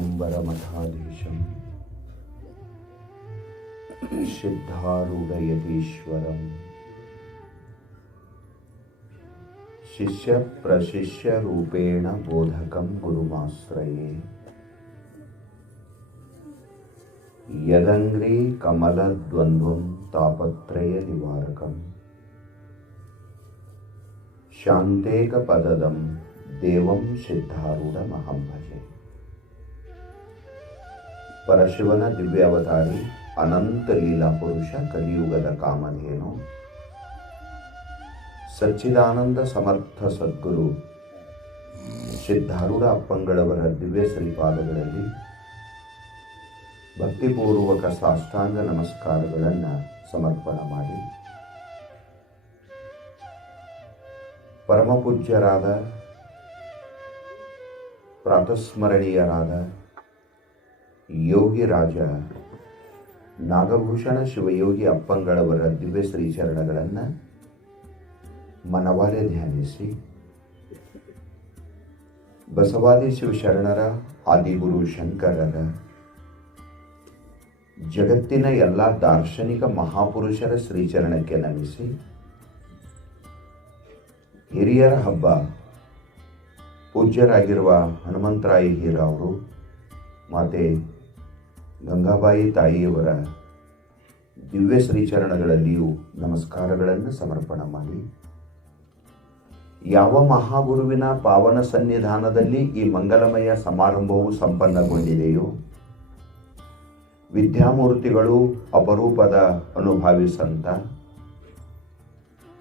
ಏಕಾಂಬರಮಠಾಧೀಶಂ ಸಿದ್ಧಾರೂಢಯತೀಶ್ವರಂ ಶಿಷ್ಯ ಪ್ರಶಿಷ್ಯ ರೂಪೇಣ ಬೋಧಕಂ ಗುರುಮಾಶ್ರಯೇ ಯದಂಗ್ರಿ ಕಮಲದ್ವಂದ್ವಂ ತಾಪತ್ರಯ ನಿವಾರಕಂ ಶಾಂತೇಕ ಪದದಂ ದೇವಂ ಸಿದ್ಧಾರೂಢಮಹಂ ಭಜೆ. ಪರಶಿವನ ದಿವ್ಯಾವತಾರಿ ಅನಂತ ಲೀಲಾ ಪುರುಷ ಕಲಿಯುಗದ ಕಾಮಧೇನು ಸಚ್ಚಿದಾನಂದ ಸಮರ್ಥ ಸದ್ಗುರು ಸಿದ್ಧಾರೂಢ ಅಪ್ಪಂಗಳವರ ದಿವ್ಯ ಶ್ರೀಪಾದಗಳಲ್ಲಿ ಭಕ್ತಿಪೂರ್ವಕ ಸಾಷ್ಟಾಂಗ ನಮಸ್ಕಾರಗಳನ್ನು ಸಮರ್ಪಣೆ ಮಾಡಿ, ಪರಮಪೂಜ್ಯರಾದ ಪ್ರಾತಸ್ಮರಣೀಯರಾದ ಯೋಗಿರಾಜ ನಾಗಭೂಷಣ ಶಿವಯೋಗಿ ಅಪ್ಪಂಗಳವರ ದಿವ್ಯ ಶ್ರೀಚರಣಗಳನ್ನು ಮನವಾರೆ ಧ್ಯಾನಿಸಿ, ಬಸವಾದಿ ಶಿವಶರಣರ ಆದಿಗುರು ಶಂಕರರ, ಜಗತ್ತಿನ ಎಲ್ಲ ದಾರ್ಶನಿಕ ಮಹಾಪುರುಷರ ಶ್ರೀಚರಣಕ್ಕೆ ನಮಿಸಿ, ಹಿರಿಯರ ಹಬ್ಬ ಪೂಜ್ಯರಾಗಿರುವ ಹನುಮಂತರಾಯ ಹೀರ ಅವರು, ಮಾತೆ ಗಂಗಾಬಾಯಿ ತಾಯಿಯವರ ದಿವ್ಯ ಶ್ರೀಚರಣಗಳಲ್ಲಿಯೂ ನಮಸ್ಕಾರಗಳನ್ನು ಸಮರ್ಪಣೆ ಮಾಡಿ, ಯಾವ ಮಹಾಗುರುವಿನ ಪಾವನ ಸನ್ನಿಧಾನದಲ್ಲಿ ಈ ಮಂಗಲಮಯ ಸಮಾರಂಭವು ಸಂಪನ್ನಗೊಂಡಿದೆಯೋ, ವಿದ್ಯಾಮೂರ್ತಿಗಳು ಅಪರೂಪದ ಅನುಭಾವಿ ಸಂತ,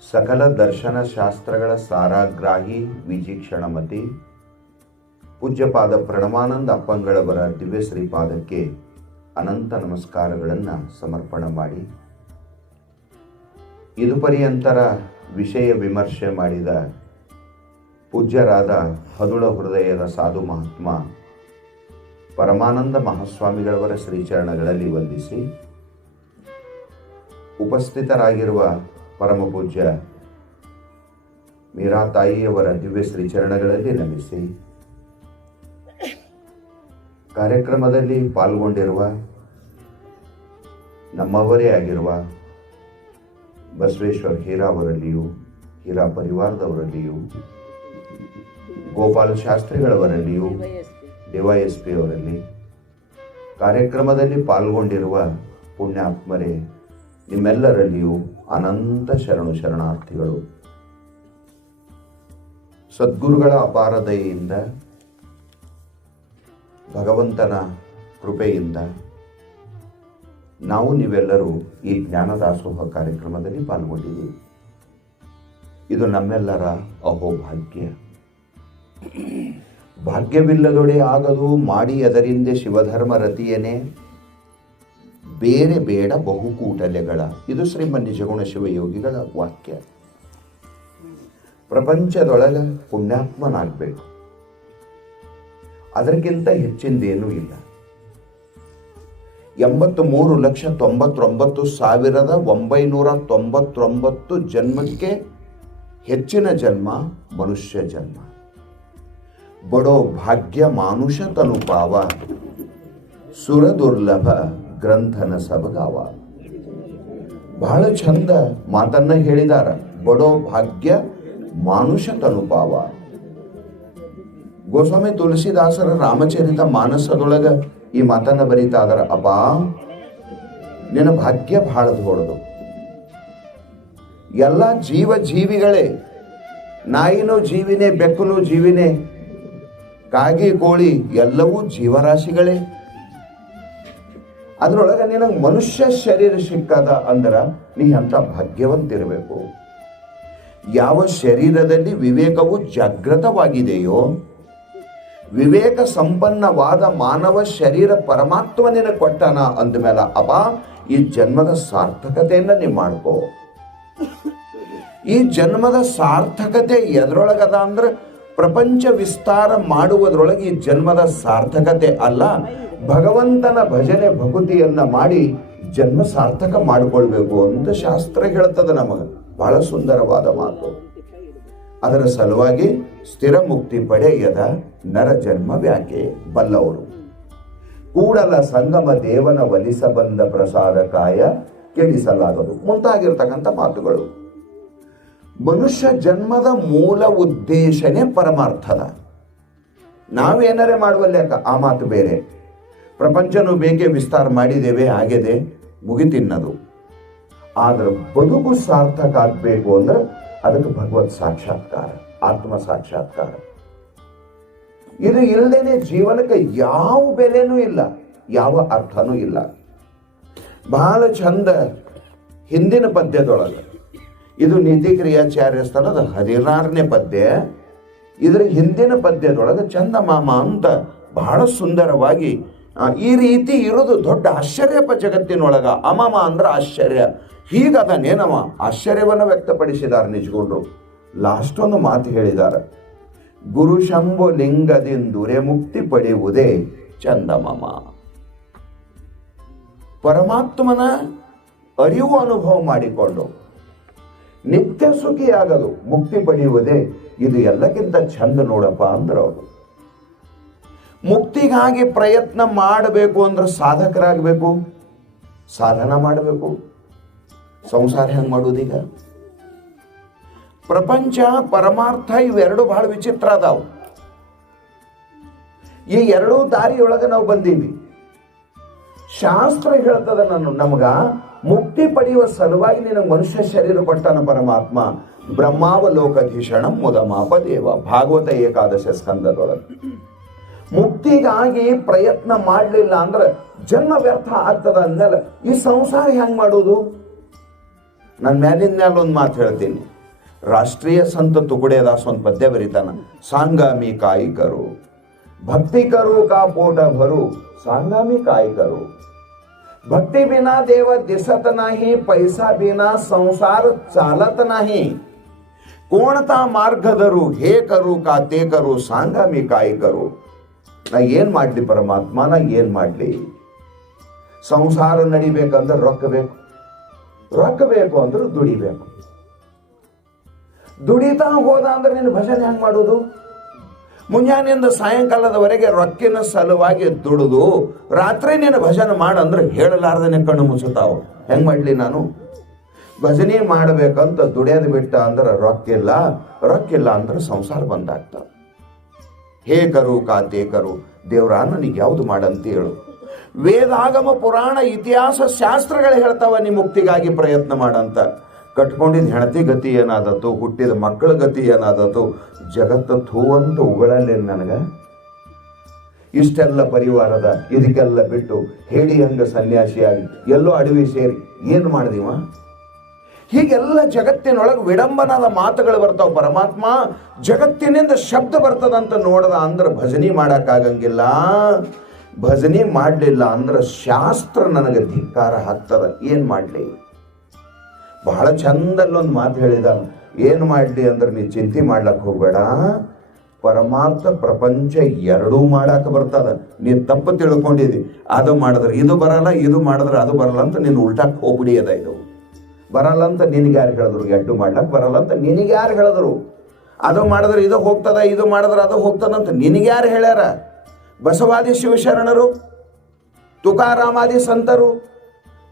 ಸಕಲ ದರ್ಶನ ಶಾಸ್ತ್ರಗಳ ಸಾರಾಗ್ರಾಹಿ ವಿಚೀಕ್ಷಣಮತಿ ಪೂಜ್ಯಪಾದ ಪ್ರಣವಾನಂದ ಅಪ್ಪಂಗಳವರ ದಿವ್ಯ ಶ್ರೀಪಾದಕ್ಕೆ ಅನಂತ ನಮಸ್ಕಾರಗಳನ್ನು ಸಮರ್ಪಣೆ ಮಾಡಿ, ಇದು ಪರ್ಯಂತರ ವಿಷಯ ವಿಮರ್ಶೆ ಮಾಡಿದ ಪೂಜ್ಯರಾದ ಹದುಳ ಹೃದಯದ ಸಾಧು ಮಹಾತ್ಮ ಪರಮಾನಂದ ಮಹಾಸ್ವಾಮಿಗಳವರ ಶ್ರೀಚರಣಗಳಲ್ಲಿ ವಂದಿಸಿ, ಉಪಸ್ಥಿತರಾಗಿರುವ ಪರಮಪೂಜ್ಯ ಮೀರಾ ತಾಯಿಯವರ ದಿವ್ಯ ಶ್ರೀಚರಣಗಳಲ್ಲಿ ನಮಿಸಿ, ಕಾರ್ಯಕ್ರಮದಲ್ಲಿ ಪಾಲ್ಗೊಂಡಿರುವ ನಮ್ಮವರೇ ಆಗಿರುವ ಬಸವೇಶ್ವರ ಹೀರಾ ಅವರಲ್ಲಿಯೂ, ಹೀರಾ ಪರಿವಾರದವರಲ್ಲಿಯೂ, ಗೋಪಾಲ ಶಾಸ್ತ್ರಿಗಳವರಲ್ಲಿಯೂ, ಡಿವೈಎಸ್ಪಿ ಅವರಲ್ಲಿ, ಕಾರ್ಯಕ್ರಮದಲ್ಲಿ ಪಾಲ್ಗೊಂಡಿರುವ ಪುಣ್ಯಾತ್ಮರೇ, ನಿಮ್ಮೆಲ್ಲರಲ್ಲಿಯೂ ಅನಂತ ಶರಣಾರ್ಥಿಗಳು. ಸದ್ಗುರುಗಳ ಅಪಾರ ದಯೆಯಿಂದ, ಭಗವಂತನ ಕೃಪೆಯಿಂದ ನಾವು ನೀವೆಲ್ಲರೂ ಈ ಜ್ಞಾನದಾಸೋಹ ಕಾರ್ಯಕ್ರಮದಲ್ಲಿ ಪಾಲ್ಗೊಂಡಿದ್ದೀವಿ. ಇದು ನಮ್ಮೆಲ್ಲರ ಅಹೋಭಾಗ್ಯ. ಭಾಗ್ಯವಿಲ್ಲದೊಡೆ ಆಗದು ಮಾಡಿ ಅದರಿಂದ ಶಿವಧರ್ಮ ರತಿಯನೇ ಬೇರೆ ಬೇಡ ಬಹುಕೂಟಲೆಗಳ. ಇದು ಶ್ರೀಮನ್ ನಿಜಗುಣ ಶಿವಯೋಗಿಗಳ ವಾಕ್ಯ. ಪ್ರಪಂಚದೊಳಗ ಪುಣ್ಯಾತ್ಮನಾಗಬೇಕು, ಅದಕ್ಕಿಂತ ಹೆಚ್ಚಿಂದೇನೂ ಇಲ್ಲ. 83,99,999 ಜನ್ಮಕ್ಕೆ ಹೆಚ್ಚಿನ ಜನ್ಮ ಮನುಷ್ಯ ಜನ್ಮ. ಬಡೋ ಭಾಗ್ಯ ಮಾನುಷ ತನುಪಾವ ಸುರ ದುರ್ಲಭ ಗ್ರಂಥನ ಸಬಗಾವ. ಬಹಳ ಚಂದ ಮಾತನ್ನ ಹೇಳಿದಾರ. ಬಡೋ ಭಾಗ್ಯ ಮಾನುಷ ತನುಪಾವ. ಗೋಸ್ವಾಮಿ ತುಳಸಿದಾಸರ ರಾಮಚರಿತ ಮಾನಸದೊಳಗ ಈ ಮಾತನ್ನ ಬರೀತಾ ಇದಾರ. ಅಪ್ಪ, ನಿನ್ನ ಭಾಗ್ಯ ಬಹಳ ದೊಡ್ಡದು. ಎಲ್ಲ ಜೀವಿಗಳೇ, ನಾಯಿನೂ ಜೀವಿನೇ, ಬೆಕ್ಕನೂ ಜೀವಿನೇ, ಕಾಗಿ ಕೋಳಿ ಎಲ್ಲವೂ ಜೀವರಾಶಿಗಳೇ. ಅದ್ರೊಳಗೆ ನಿನಗೆ ಮನುಷ್ಯ ಶರೀರ ಸಿಕ್ಕದ ಅಂದ್ರ ನೀ ಅಂತ ಭಾಗ್ಯವಂತಿರಬೇಕು. ಯಾವ ಶರೀರದಲ್ಲಿ ವಿವೇಕವು ಜಾಗೃತವಾಗಿದೆಯೋ, ವಿವೇಕ ಸಂಪನ್ನವಾದ ಮಾನವ ಶರೀರ ಪರಮಾತ್ಮ ನಿನಗೆ ಕೊಟ್ಟನ ಅಂದಮೇಲೆ ಅಪ್ಪ, ಈ ಜನ್ಮದ ಸಾರ್ಥಕತೆಯನ್ನು ನೀವು ಮಾಡ್ಕೋ. ಈ ಜನ್ಮದ ಸಾರ್ಥಕತೆ ಎದ್ರೊಳಗದ ಅಂದ್ರೆ ಪ್ರಪಂಚ ವಿಸ್ತಾರ ಮಾಡುವುದರೊಳಗೆ ಈ ಜನ್ಮದ ಸಾರ್ಥಕತೆ ಅಲ್ಲ, ಭಗವಂತನ ಭಜನೆ ಭಕುತಿಯನ್ನ ಮಾಡಿ ಜನ್ಮ ಸಾರ್ಥಕ ಮಾಡಿಕೊಳ್ಬೇಕು ಅಂತ ಶಾಸ್ತ್ರ ಹೇಳ್ತದೆ ನಮಗೆ. ಬಹಳ ಸುಂದರವಾದ ಮಾತು. ಅದರ ಸಲುವಾಗಿ ಸ್ಥಿರ ಮುಕ್ತಿ ಪಡೆಯದ ನರ ಜನ್ಮ ವ್ಯಾಕೆ ಬಲ್ಲವರು. ಕೂಡಲ ಸಂಗಮ ದೇವನ ಒಲಿಸ ಬಂದ ಪ್ರಸಾದ ಕಾಯ ಕೆಡಿಸಲಾಗದು ಮುಂತಾಗಿರ್ತಕ್ಕಂಥ ಮಾತುಗಳು. ಮನುಷ್ಯ ಜನ್ಮದ ಮೂಲ ಉದ್ದೇಶನೇ ಪರಮಾರ್ಥದ. ನಾವೇನಾರೇ ಮಾಡುವಲ್ಯಾಕ ಆ ಮಾತು ಬೇರೆ. ಪ್ರಪಂಚನೂ ಬೇಕೇ ವಿಸ್ತಾರ ಮಾಡಿದ್ದೇವೆ, ಆಗಿದೆ, ಮುಗಿತಿನ್ನದು. ಆದ್ರೆ ಬದುಕು ಸಾರ್ಥಕ ಆಗಬೇಕು ಅಂದ್ರೆ ಅದಕ್ಕೆ ಭಗವತ್ ಸಾಕ್ಷಾತ್ಕಾರ, ಆತ್ಮ ಸಾಕ್ಷಾತ್ಕಾರ. ಇದು ಇಲ್ಲದೇನೆ ಜೀವನಕ್ಕೆ ಯಾವ ಬೆಲೆನೂ ಇಲ್ಲ, ಯಾವ ಅರ್ಥನೂ ಇಲ್ಲ. ಬಹಳ ಚಂದ ಹಿಂದಿನ ಪದ್ಯದೊಳಗೆ, ಇದು ನೀತಿ ಕ್ರಿಯಾಚಾರ್ಯ ಸ್ಥಳದ 16ನೇ ಪದ್ಯ. ಇದರ ಹಿಂದಿನ ಪದ್ಯದೊಳಗೆ ಚಂದಮಾಮ ಅಂತ ಬಹಳ ಸುಂದರವಾಗಿ ಈ ರೀತಿ ಇರೋದು ದೊಡ್ಡ ಆಶ್ಚರ್ಯಪ ಜಗತ್ತಿನೊಳಗ. ಅಮಮ ಅಂದ್ರೆ ಆಶ್ಚರ್ಯ, ಹೀಗದನೇನವ ಆಶ್ಚರ್ಯವನ್ನು ವ್ಯಕ್ತಪಡಿಸಿದ್ದಾರೆ ನಿಜಗೊಂಡ್ರು. ಲಾಸ್ಟ್ ಒಂದು ಮಾತು ಹೇಳಿದ್ದಾರೆ, ಗುರು ಶಂಭು ಲಿಂಗದಿಂದುರೆ ಮುಕ್ತಿ ಪಡೆಯುವುದೇ ಚಂದಮಾಮ. ಪರಮಾತ್ಮನ ಅರಿವು ಅನುಭವ ಮಾಡಿಕೊಂಡು ನಿತ್ಯ ಸುಖಿಯಾಗದು, ಮುಕ್ತಿ ಪಡೆಯುವುದೇ ಇದು ಎಲ್ಲಕ್ಕಿಂತ ಚಂದ ನೋಡಪ್ಪ ಅಂದ್ರೆ ಅವರು. ಮುಕ್ತಿಗಾಗಿ ಪ್ರಯತ್ನ ಮಾಡಬೇಕು ಅಂದ್ರೆ ಸಾಧಕರಾಗಬೇಕು, ಸಾಧನ ಮಾಡಬೇಕು. ಸಂಸಾರ ಹೆಂಗೆ ಮಾಡೋದೀಗ? ಪ್ರಪಂಚ ಪರಮಾರ್ಥ ಇವೆರಡು ಬಹಳ ವಿಚಿತ್ರ ಅದಾವು. ಈ ಎರಡೂ ದಾರಿಯೊಳಗೆ ನಾವು ಬಂದೀವಿ. ಶಾಸ್ತ್ರ ಹೇಳ್ತದ ನಮಗ ಮುಕ್ತಿ ಪಡೆಯುವ ಸಲುವಾಗಿ ನಿನಗೆ ಮನುಷ್ಯ ಶರೀರ ಕೊಟ್ಟನ ಪರಮಾತ್ಮ. ಬ್ರಹ್ಮಾವಲೋಕಧೀಷಣ ಮುದಮಾಪ ದೇವ, ಭಾಗವತ ಏಕಾದಶ ಸ್ಕಂದದೊಳಗೆ. ಮುಕ್ತಿಗಾಗಿ ಪ್ರಯತ್ನ ಮಾಡಲಿಲ್ಲ ಅಂದ್ರೆ ಜನ್ಮ ವ್ಯರ್ಥ ಆಗ್ತದ ಅಂದ್ಮೇಲೆ ಈ ಸಂಸಾರ ಹೆಂಗ್ ಮಾಡೋದು? ನಾನು ಮ್ಯಾಲಿನ ಒಂದು ಮಾತು ಹೇಳ್ತೀನಿ. ರಾಷ್ಟ್ರೀಯ ಸಂತ ತುಕುಡೇದಾಸ್ ಒಂದು ಪದ್ಯ ಬರೀತಾನ, ಸಾಂಗಾಮಿ ಕಾಯಿಕರು ಭಕ್ತಿ ಕರು ಕಾ ಪೋಟ ಭರು ಸಾಂಗಾಮಿ ಕಾಯಿಕರು. भक्ति बिना देव दिसत नाही, पैसा बिना संसार चालत नाही. कोणता मार्गधरू हे करू का ते करू सांगा मी काय करू. ನಾ ಏನ್ ಮಾಡ್ಲಿ ಪರಮಾತ್ಮ, ನಾ ಏನ್ ಮಾಡ್ಲಿ? ಸಂಸಾರ ನಡಿಬೇಕಂದ್ರೆ ರೊಕ್ಕ ಬೇಕು, ರೊಕ್ಕ ಬೇಕು ಅಂದ್ರೆ ದುಡಿಬೇಕು. ದುಡಿತಾ ಹೋದ ಅಂದ್ರೆ ನೀನು ಭಜನೆ ಹೆಂಗ್ ಮಾಡೋದು? ಮುಂಜಾನೆಯಿಂದ ಸಾಯಂಕಾಲದವರೆಗೆ ರೊಕ್ಕಿನ ಸಲುವಾಗಿ ದುಡಿದು ರಾತ್ರಿ ನೀನು ಭಜನೆ ಮಾಡಂದ್ರೆ ಹೇಳಲಾರ್ದನೆ ಕಣ್ಣು ಮುಚ್ಚುತ್ತಾವ. ಹೆಂಗ್ ಮಾಡ್ಲಿ ನಾನು? ಭಜನೆ ಮಾಡಬೇಕಂತ ದುಡಿಯೋದು ಬಿಟ್ಟ ಅಂದ್ರೆ ರೊಕ್ಕಿಲ್ಲ, ರೊಕ್ಕಿಲ್ಲ ಅಂದ್ರೆ ಸಂಸಾರ ಬಂದಾಗ್ತಾವ. ಹೇ ಕರು ಕಾತೆ ಕರು, ದೇವ್ರ ನನಗೆ ಯಾವುದು ಮಾಡಂತ ಹೇಳು. ವೇದಾಗಮ ಪುರಾಣ ಇತಿಹಾಸ ಶಾಸ್ತ್ರಗಳು ಹೇಳ್ತಾವ ನೀ ಮುಕ್ತಿಗಾಗಿ ಪ್ರಯತ್ನ ಮಾಡಂತ. ಕಟ್ಕೊಂಡಿದ್ದ ಹೆಣತಿ ಗತಿ ಏನಾದತ್ತು, ಹುಟ್ಟಿದ ಮಕ್ಕಳ ಗತಿ ಏನಾದತ್ತು, ಜಗತ್ತ ಥೂ ಅಂತ ಉಗಳಲ್ಲೇ ನನಗ. ಇಷ್ಟೆಲ್ಲ ಪರಿವಾರದ ಇದಕ್ಕೆಲ್ಲ ಬಿಟ್ಟು ಹೇಳಿ ಹಂಗ ಸನ್ಯಾಸಿಯಾಗಿ ಎಲ್ಲೋ ಅಡವಿ ಸೇರಿ ಏನು ಮಾಡಿದೀವ? ಹೀಗೆಲ್ಲ ಜಗತ್ತಿನೊಳಗೆ ವಿಡಂಬನಾದ ಮಾತುಗಳು ಬರ್ತಾವ. ಪರಮಾತ್ಮ ಜಗತ್ತಿನಿಂದ ಶಬ್ದ ಬರ್ತದಂತ ನೋಡದ ಅಂದ್ರೆ ಭಜನೆ ಮಾಡಕ್ಕಾಗಂಗಿಲ್ಲ. ಭಜನೆ ಮಾಡಲಿಲ್ಲ ಅಂದ್ರೆ ಶಾಸ್ತ್ರ ನನಗೆ ಧಿಕ್ಕಾರ ಹಾಕ್ತದ. ಏನು ಮಾಡಲಿ? ಬಹಳ ಚಂದಲ್ಲೊಂದು ಮಾತು ಹೇಳಿದ, ಏನು ಮಾಡಲಿ ಅಂದ್ರೆ ನೀ ಚಿಂತೆ ಮಾಡ್ಲಕ್ಕೆ ಹೋಗ್ಬೇಡ, ಪರಮಾರ್ಥ ಪ್ರಪಂಚ ಎರಡೂ ಮಾಡಾಕ ಬರ್ತದ. ನೀನು ತಪ್ಪು ತಿಳ್ಕೊಂಡಿದ್ದಿ, ಅದು ಮಾಡಿದ್ರೆ ಇದು ಬರಲ್ಲ, ಇದು ಮಾಡಿದ್ರೆ ಅದು ಬರಲ್ಲ ಅಂತ ನೀನು ಉಲ್ಟಾಕ್ ಹೋಗ್ಬಿಡಿ. ಅದ ಇದು ಬರಲ್ಲ ಅಂತ ನಿನಗೆ ಯಾರು ಹೇಳಿದ್ರು? ಎಡ್ಡು ಮಾಡ್ಲಕ್ಕೆ ಬರಲ್ಲ ಅಂತ ನಿನಗೆ ಯಾರು ಹೇಳಿದ್ರು? ಅದು ಮಾಡಿದ್ರೆ ಇದು ಹೋಗ್ತದ, ಇದು ಮಾಡಿದ್ರೆ ಅದು ಹೋಗ್ತದಂತ ನಿನಗೆ ಯಾರು ಹೇಳ್ಯಾರ? ಬಸವಾದಿ ಶಿವಶರಣರು, ತುಕಾರಾಮಾದಿ ಸಂತರು,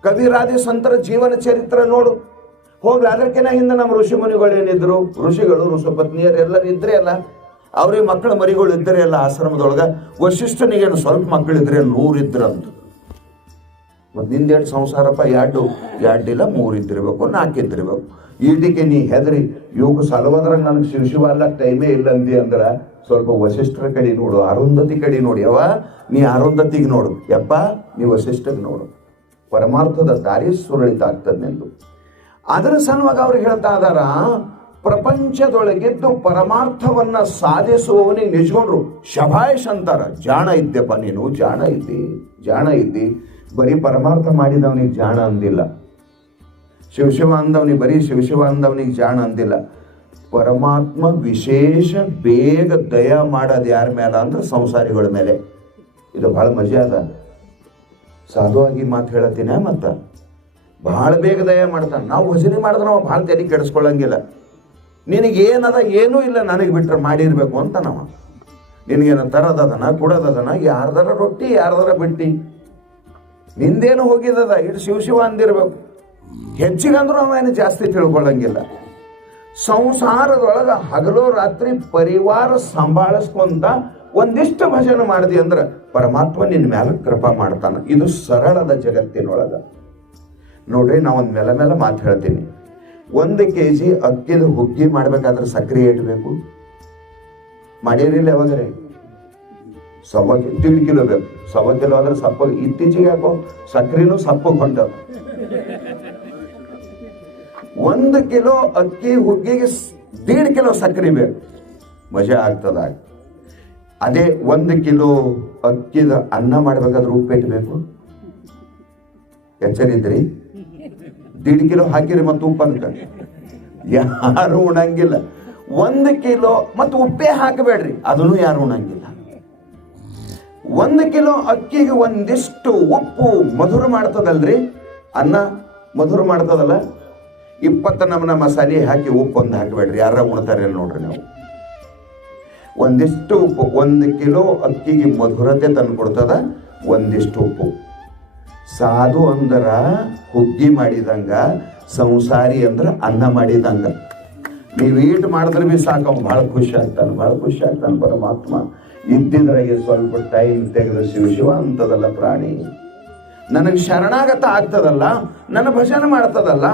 ಕಬೀರಾದಿ ಸಂತರ ಜೀವನ ಚರಿತ್ರೆ ನೋಡು. ಹೋಗ್ಲಿ, ಅದಕ್ಕಿಂತ ಹಿಂದೆ ನಮ್ಮ ಋಷಿ ಮುನಿಗಳು ಏನಿದ್ರು, ಋಷಿಗಳು ಋಷಪತ್ನಿಯರು ಎಲ್ಲರೂ ಇದ್ರೆ ಅಲ್ಲ, ಅವ್ರಿಗೆ ಮಕ್ಕಳ ಮರಿಗಳು ಇದ್ದರೆ ಅಲ್ಲ. ಆಶ್ರಮದೊಳಗೆ ವಶಿಷ್ಠನಿಗೇನು ಸ್ವಲ್ಪ ಮಕ್ಕಳಿದ್ರೆ 100 ಇದ್ರಂತ. ಮತ್ತು ನಿಂದೆರಡು ಸಂಸಾರಪ್ಪ, ಎರಡಿಲ್ಲ 3 ಇದ್ದಿರ್ಬೇಕು, 4 ಇದ್ದಿರ್ಬೇಕು. ಈಟಿಗೆ ನೀ ಹೆದರಿ ಇವಾಗ ಸಲವದ್ರಾಗ ನನಗೆ ಶಿವ ಅಲ್ಲಕ್ಕೆ ಟೈಮೇ ಇಲ್ಲಂದಿ ಅಂದ್ರೆ ಸ್ವಲ್ಪ ವಶಿಷ್ಠರ ಕಡೆ ನೋಡು, ಅರುಂಧತಿ ಕಡೆ ನೋಡಿ. ಯವ ನೀ ಅರುಂಧತಿಗೆ ನೋಡು, ಯಪ್ಪ ನೀ ವಶಿಷ್ಠಗೆ ನೋಡು. ಪರಮಾರ್ಥದ ದಾರಿ ಸುರಳಿತ ಆಗ್ತದೆ ನಿಂದು. ಅದರ ಸಲುವಾಗಿ ಅವ್ರು ಹೇಳ್ತಾ ಇದಾರ, ಪ್ರಪಂಚದೊಳಗಿದ್ದು ಪರಮಾರ್ಥವನ್ನ ಸಾಧಿಸುವವನಿಗೆ ನಿಜಗೊಂಡ್ರು ಶಭಾಯಶ್ ಅಂತಾರ. ಜಾಣ ಇದ್ದೆಪ್ಪ ನೀನು, ಜಾಣ ಇದ್ದಿ. ಬರೀ ಪರಮಾರ್ಥ ಮಾಡಿದವನಿಗೆ ಜಾಣ ಅಂದಿಲ್ಲ, ಶಿವಶಿವ ಅಂದವನಿಗೆ ಬರೀ ಶಿವಶಿವ ಅಂದವನಿಗೆ ಜಾಣ ಅಂದಿಲ್ಲ. ಪರಮಾತ್ಮ ವಿಶೇಷ ಬೇಗ ದಯ ಮಾಡೋದು ಯಾರ ಮೇಲೆ ಅಂದ್ರೆ ಸಂಸಾರಿಗಳ ಮೇಲೆ. ಇದು ಬಹಳ ಮಜಾ ಅದ. ಸಾಧುವಾಗಿ ಮಾತು ಹೇಳತ್ತೀನಿ, ಮತ್ತು ಬಹಳ ಬೇಗ ದಯ ಮಾಡ್ತಾನೆ. ನಾವು ಭಜನೆ ಮಾಡಿದ್ರೆ ನಾವು ಭಾಳ ತಲೆ ಕೆಡಿಸ್ಕೊಳ್ಳಂಗಿಲ್ಲ. ನಿನಗೇನದ ಏನೂ ಇಲ್ಲ, ನನಗೆ ಬಿಟ್ಟರೆ ಮಾಡಿರ್ಬೇಕು ಅಂತ ನಾವು. ನಿನಗೇನು ತರದದನ ಕೊಡೋದದನ, ಯಾರ್ದಾರ ರೊಟ್ಟಿ ಯಾರ್ದಾರ ಬಿಟ್ಟಿ, ನಿಂದೇನು ಹೋಗಿದ್ದದ, ಇಟ್ಟು ಶಿವ ಅಂದಿರ್ಬೇಕು. ಹೆಚ್ಚಿಗಂದ್ರೂ ಅವೇನು ಜಾಸ್ತಿ ತಿಳ್ಕೊಳ್ಳಂಗಿಲ್ಲ. ಸಂಸಾರದೊಳಗೆ ಹಗಲು ರಾತ್ರಿ ಪರಿವಾರ ಸಂಭಾಳಿಸ್ಕೊಂತ ಒಂದಿಷ್ಟು ಭಜನೆ ಮಾಡಿದಿ ಅಂದ್ರೆ ಪರಮಾತ್ಮ ನಿನ್ನ ಮ್ಯಾಲ ಕೃಪಾ ಮಾಡ್ತಾನೆ. ಇದು ಸರಳದ ಜಗತ್ತಿನೊಳಗ. ನೋಡ್ರಿ, ನಾ ಒಂದು ಮೇಲೆ ಮಾತು ಹೇಳ್ತೀನಿ. 1 kg ಅಕ್ಕಿದ ಹುಗ್ಗಿ ಮಾಡ್ಬೇಕಾದ್ರೆ ಸಕ್ಕರೆ ಇಡಬೇಕು ಮಾಡಿರಿಲ್ಲ ಯಾವಾಗ್ರೆ? 1.5 ಕಿಲೋ ಬೇಕು. 1.25 ಕಿಲೋ ಆದ್ರೆ ಸಪ್ಪ. ಇತ್ತೀಚೆಗೆ ಯಾಕೋ ಸಕ್ಕರೆನೂ ಸಪ್ಪಗೆ ಹೊಂಟದ. 1 ಕಿಲೋ ಅಕ್ಕಿ ಹುಗ್ಗಿಗೆ 1.5 ಕಿಲೋ ಸಕ್ಕರೆ ಬೇಕು. ಮಜಾ ಆಗ್ತದ. ಅದೇ 1 ಕಿಲೋ ಅಕ್ಕಿದ ಅನ್ನ ಮಾಡ್ಬೇಕಾದ್ರೆ ಉಪ್ಪು ಇಟ್ಬೇಕು. ಎಚ್ಚರಿದ್ರಿ? 1.5 ಕಿಲೋ ಹಾಕಿರಿ ಮತ್ತು ಉಪ್ಪು ಅಂತ ಯಾರು ಉಣಂಗಿಲ್ಲ. 1 ಕಿಲೋ ಮತ್ತು ಉಪ್ಪೇ ಹಾಕಬೇಡ್ರಿ, ಅದನ್ನು ಯಾರು ಉಣಂಗಿಲ್ಲ. 1 ಕಿಲೋ ಅಕ್ಕಿಗೆ ಒಂದಿಷ್ಟು ಉಪ್ಪು ಮಧುರ ಮಾಡ್ತದಲ್ರಿ, ಅನ್ನ ಮಧುರ ಮಾಡ್ತದಲ್ಲ. 20 ನಮನ ಮಸಾಲೆ ಹಾಕಿ ಉಪ್ಪು ಒಂದು ಹಾಕಬೇಡ್ರಿ, ಯಾರ ಉಣ್ತಾರೆ ನೋಡ್ರಿ ನಾವು. ಒಂದಿಷ್ಟು ಉಪ್ಪು 1 ಕಿಲೋ ಅಕ್ಕಿಗೆ ಮಧುರತೆ ತಂದು ಕೊಡ್ತದ. ಒಂದಿಷ್ಟು ಉಪ್ಪು. ಸಾಧು ಅಂದ್ರ ಹುಗ್ಗಿ ಮಾಡಿದಂಗ, ಸಂಸಾರಿ ಅಂದ್ರ ಅನ್ನ ಮಾಡಿದಂಗ. ನೀವು ಈಟ್ ಮಾಡಿದ್ರೆ ಬಿ ಸಾಕು, ಭಾಳ ಖುಷಿ ಆಗ್ತಾನೆ ಪರಮಾತ್ಮ. ಇದ್ದಿದ್ರಾಗೆ ಸ್ವಲ್ಪ ಟೈಮ್ ತೆಗೆದು ಶಿವ ಅಂತದಲ್ಲ ಪ್ರಾಣಿ. ನನಗೆ ಶರಣಾಗತ ಆಗ್ತದಲ್ಲ, ನನ್ನ ಭಜನೆ ಮಾಡ್ತದಲ್ಲ,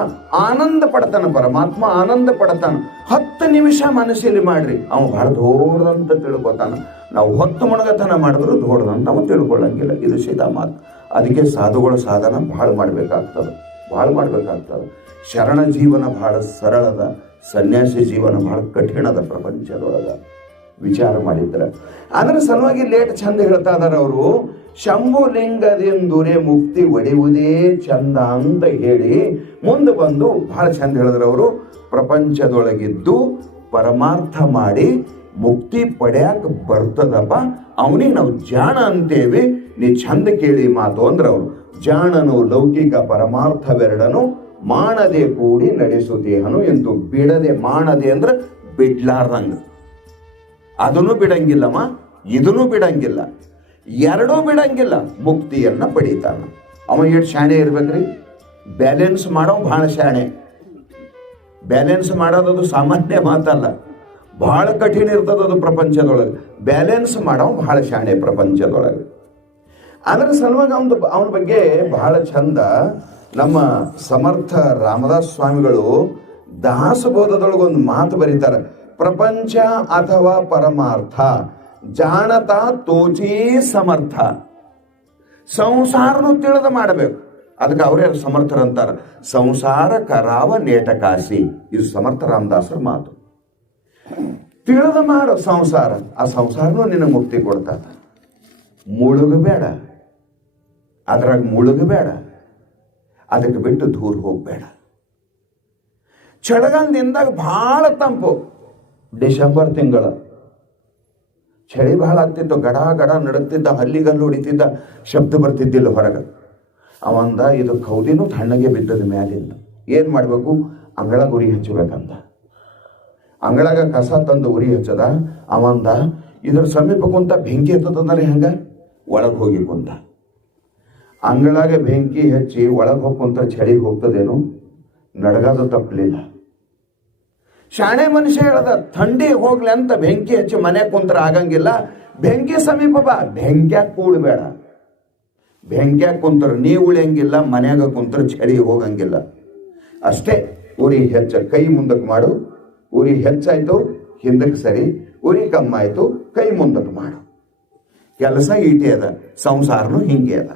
ಆನಂದ ಪಡ್ತಾನೆ ಪರಮಾತ್ಮ, ಆನಂದ ಪಡ್ತಾನೆ. 10 ನಿಮಿಷ ಮನಸ್ಸಲ್ಲಿ ಮಾಡ್ರಿ, ಅವ ಭಾಳ ದೊಡ್ಡದಂತ ತಿಳ್ಕೊತಾನ. ನಾವು 10 ಮುಣಗತನ ಮಾಡಿದ್ರು ದೊಡ್ಡದಂತ ನಾವು ತಿಳ್ಕೊಳ್ಳಂಗಿಲ್ಲ. ಇದು ಸೀದಾ ಮಾತು. ಅದಕ್ಕೆ ಸಾಧುಗಳ ಸಾಧನ ಭಾಳ ಮಾಡಬೇಕಾಗ್ತದೆ. ಶರಣ ಜೀವನ ಭಾಳ ಸರಳದ, ಸನ್ಯಾಸಿ ಜೀವನ ಭಾಳ ಕಠಿಣದ ಪ್ರಪಂಚದೊಳಗ ವಿಚಾರ ಮಾಡಿದ್ರೆ. ಅದರ ಸಲುವಾಗಿ ಲೇಟ್ ಚಂದ ಹೇಳ್ತಾ ಇದಾರೆ ಅವರು. ಶಂಭುಲಿಂಗದಿಂದುರೆ ಮುಕ್ತಿ ಒಡೆಯುವುದೇ ಚಂದ ಅಂತ ಹೇಳಿ ಮುಂದೆ ಬಂದು ಬಹಳ ಚಂದ ಹೇಳಿದ್ರು ಅವರು. ಪ್ರಪಂಚದೊಳಗಿದ್ದು ಪರಮಾರ್ಥ ಮಾಡಿ ಮುಕ್ತಿ ಪಡೆಯಾಕ ಬರ್ತದಪ್ಪ, ಅವನಿಗೆ ನಾವು ಜಾಣ ಅಂತೇವಿ. ನೀ ಚಂದ ಕೇಳಿ ಮಾತು ಅಂದ್ರೆ ಅವರು. ಜಾಣನು ಲೌಕಿಕ ಪರಮಾರ್ಥವೆರಡನು ಮಾಡದೆ ಕೂಡಿ ನಡೆಸುತ್ತೇಹನು ಎಂದು ಬಿಡದೆ. ಮಾಡದೆ ಅಂದ್ರೆ ಬಿಡ್ಲಾರ್ದಂಗ. ಅದನ್ನು ಬಿಡಂಗಿಲ್ಲಮ್ಮ, ಇದನ್ನು ಬಿಡಂಗಿಲ್ಲ, ಎರಡೂ ಬಿಡಂಗಿಲ್ಲ. ಮುಕ್ತಿಯನ್ನ ಪಡೀತಾನ ಅವ. ಎಷ್ಟು ಶಾಣೆ ಇರ್ಬೇಕ್ರಿ? ಬ್ಯಾಲೆನ್ಸ್ ಮಾಡೋ ಭಾಳ ಶಾಣೆ. ಬ್ಯಾಲೆನ್ಸ್ ಮಾಡೋದದು ಸಾಮಾನ್ಯ ಮಾತಲ್ಲ, ಭಾಳ ಕಠಿಣ ಇರ್ತದದು ಪ್ರಪಂಚದೊಳಗೆ. ಬ್ಯಾಲೆನ್ಸ್ ಮಾಡೋ ಭಾಳ ಶಾಣೆ ಪ್ರಪಂಚದೊಳಗೆ. ಅದರ ಸಲುವಾಗಿ ಅವನ ಬಗ್ಗೆ ಬಹಳ ಚಂದ ನಮ್ಮ ಸಮರ್ಥ ರಾಮದಾಸ್ ಸ್ವಾಮಿಗಳು ದಾಸಬೋಧದೊಳಗೊಂದು ಮಾತು ಬರೀತಾರೆ. ಪ್ರಪಂಚ ಅಥವಾ ಪರಮಾರ್ಥ ಜಾಣತ ತೋಚಿ ಸಮರ್ಥ. ಸಂಸಾರನು ತಿಳಿದು ಮಾಡಬೇಕು, ಅದಕ್ಕೆ ಅವರೇ ಸಮರ್ಥರಂತಾರ. ಸಂಸಾರ ಕರಾವ ನೇಟಕಾಸಿ. ಇದು ಸಮರ್ಥ ರಾಮದಾಸರ ಮಾತು. ತಿಳಿದು ಮಾಡು ಸಂಸಾರ, ಆ ಸಂಸಾರನು ನಿನ್ನ ಮುಕ್ತಿ ಕೊಡ್ತಾರ. ಮುಳುಗಬೇಡ, ಅದ್ರಾಗ ಮುಳುಗಬೇಡ, ಅದಕ್ಕೆ ಬಿಟ್ಟು ದೂರ ಹೋಗಬೇಡ. ಚಳಿಗಾಲದಿಂದಾಗ ಬಹಳ ತಂಪು. ಡಿಸೆಂಬರ್ ತಿಂಗಳ ಚಳಿ ಬಹಳ ಆಗ್ತಿತ್ತು. ಗಡ ಗಡ ನಡುಗ್ತಿದ್ದ, ಹಲ್ಲಿಗಲ್ಲು ಹೊಡಿತಿದ್ದ, ಶಬ್ದ ಬರ್ತಿದ್ದಿಲ್ಲ ಹೊರಗೆ. ಅವಂದ ಇದು ಕೌದಿನೂ ತಣ್ಣಗೆ ಬಿದ್ದದ ಮ್ಯಾಲಿಂದ. ಏನು ಮಾಡಬೇಕು? ಅಂಗಳಾಗ ಉರಿ ಹಚ್ಚಬೇಕಂದ. ಅಂಗಳಾಗ ಕಸ ತಂದು ಉರಿ ಹಚ್ಚದ. ಅವಂದ ಇದ್ರ ಸಮೀಪ ಕುಂತ ಬೆಂಕಿ ಹತ್ತದಂದ್ರೆ ಹೆಂಗ? ಒಳಗೆ ಹೋಗಿ ಕುಂತ. ಅಂಗಳಾಗ ಬೆಂಕಿ ಹಚ್ಚಿ ಒಳಗೆ ಹೋಗಿ ಕುಂತ ಚಳಿ ಹೋಗ್ತದೇನು? ನಡಗಾದ ತಪ್ಪಲಿಲ್ಲ. ಶಾಣೆ ಮನುಷ್ಯ ಹೇಳದ, ಥಂಡಿ ಹೋಗ್ಲಿ ಅಂತ ಬೆಂಕಿ ಹಚ್ಚಿ ಮನೆ ಕುಂತ್ರ ಆಗಂಗಿಲ್ಲ. ಬೆಂಕಿ ಸಮೀಪ ಬಾ, ಬೆಂಕ್ಯಾಗ ಕೂಡಬೇಡ. ಬೆಂಕ್ಯಾಗ ಕುಂತ್ರ ನೀ ಉಳಿಯಂಗಿಲ್ಲ, ಮನ್ಯಾಗ ಕುಂತ್ರ ಚಳಿ ಹೋಗಂಗಿಲ್ಲ. ಅಷ್ಟೇ. ಉರಿ ಹೆಚ್ಚ, ಕೈ ಮುಂದಕ್ಕೆ ಮಾಡು. ಉರಿ ಹೆಚ್ಚಾಯ್ತು ಹಿಂದಕ್ಕೆ ಸರಿ, ಉರಿ ಕಮ್ಮಾಯ್ತು ಕೈ ಮುಂದಕ್ಕೆ ಮಾಡು. ಕೆಲಸ ಈಟಿ ಅದ, ಸಂಸಾರನು ಹಿಂಗೆ ಅದ.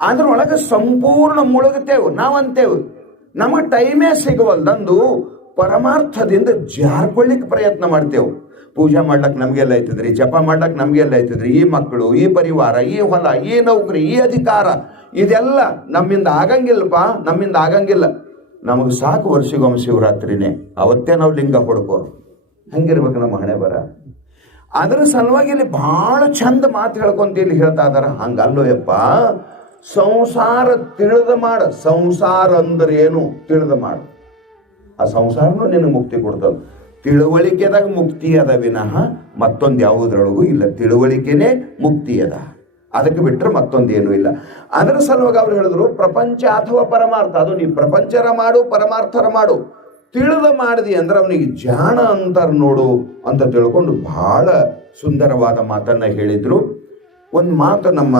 ಅದ್ರೊಳಗೆ ಸಂಪೂರ್ಣ ಮುಳುಗುತ್ತೇವೆ ನಾವಂತೇವೆ. ನಮಗೆ ಟೈಮೇ ಸಿಗವಲ್ದಂದು ಪರಮಾರ್ಥದಿಂದ ಜಾರ್ಕೊಳ್ಳಿಕ್ಕೆ ಪ್ರಯತ್ನ ಮಾಡ್ತೇವೆ. ಪೂಜೆ ಮಾಡ್ಲಕ್ಕೆ ನಮಗೆಲ್ಲ ಐತಿದ್ರಿ, ಜಪ ಮಾಡ್ಲಕ್ಕೆ ನಮಗೆಲ್ಲ ಐತಿದ್ರಿ. ಈ ಮಕ್ಕಳು, ಈ ಪರಿವಾರ, ಈ ಹೊಲ, ಈ ನೌಕರಿ, ಈ ಅಧಿಕಾರ, ಇದೆಲ್ಲ ನಮ್ಮಿಂದ ಆಗಂಗಿಲ್ಲಪ್ಪ, ನಮ್ಮಿಂದ ಆಗಂಗಿಲ್ಲ. ನಮಗೆ ಸಾಕು ವರ್ಷಿಗೊಮ್ಮೆ ಶಿವರಾತ್ರಿನೇ, ಅವತ್ತೇ ನಾವು ಲಿಂಗ ಹೊಡ್ಕೋರು. ಹಂಗಿರ್ಬೇಕು ನಮ್ಮ ಹಣೆ ಬರ. ಅದರ ಸಲುವಾಗಿ ಇಲ್ಲಿ ಭಾಳ ಚಂದ ಮಾತು ಹೇಳ್ಕೊಂತ ಇಲ್ಲಿ ಹೇಳ್ತಾ ಇದಾರ. ಹಂಗಲ್ಲೋಯಪ್ಪ, ಸಂಸಾರ ತಿಳಿದ ಮಾಡ. ಸಂಸಾರ ಅಂದ್ರೆ ಏನು ತಿಳಿದ ಮಾಡು, ಆ ಸಂಸಾರನು ನಿನಗೆ ಮುಕ್ತಿ ಕೊಡ್ತದೆ. ತಿಳುವಳಿಕೆದಾಗ ಮುಕ್ತಿ ಅದ ವಿನಃ ಮತ್ತೊಂದು ಯಾವುದ್ರೊಳಗೂ ಇಲ್ಲ. ತಿಳುವಳಿಕೆನೇ ಮುಕ್ತಿ ಅದ, ಅದಕ್ಕೆ ಬಿಟ್ಟರೆ ಮತ್ತೊಂದೇನೂ ಇಲ್ಲ. ಅದರ ಸಲುವಾಗಿ ಅವ್ರು ಹೇಳಿದ್ರು ಪ್ರಪಂಚ ಅಥವಾ ಪರಮಾರ್ಥ, ಅದು ನೀವು ಪ್ರಪಂಚರ ಮಾಡು ಪರಮಾರ್ಥರ ಮಾಡು, ತಿಳಿದ ಮಾಡಿದಿ ಅಂದ್ರೆ ಅವನಿಗೆ ಜಾಣ ಅಂತಾರ ನೋಡು ಅಂತ ತಿಳ್ಕೊಂಡು ಬಹಳ ಸುಂದರವಾದ ಮಾತನ್ನ ಹೇಳಿದ್ರು. ಒಂದು ಮಾತು ನಮ್ಮ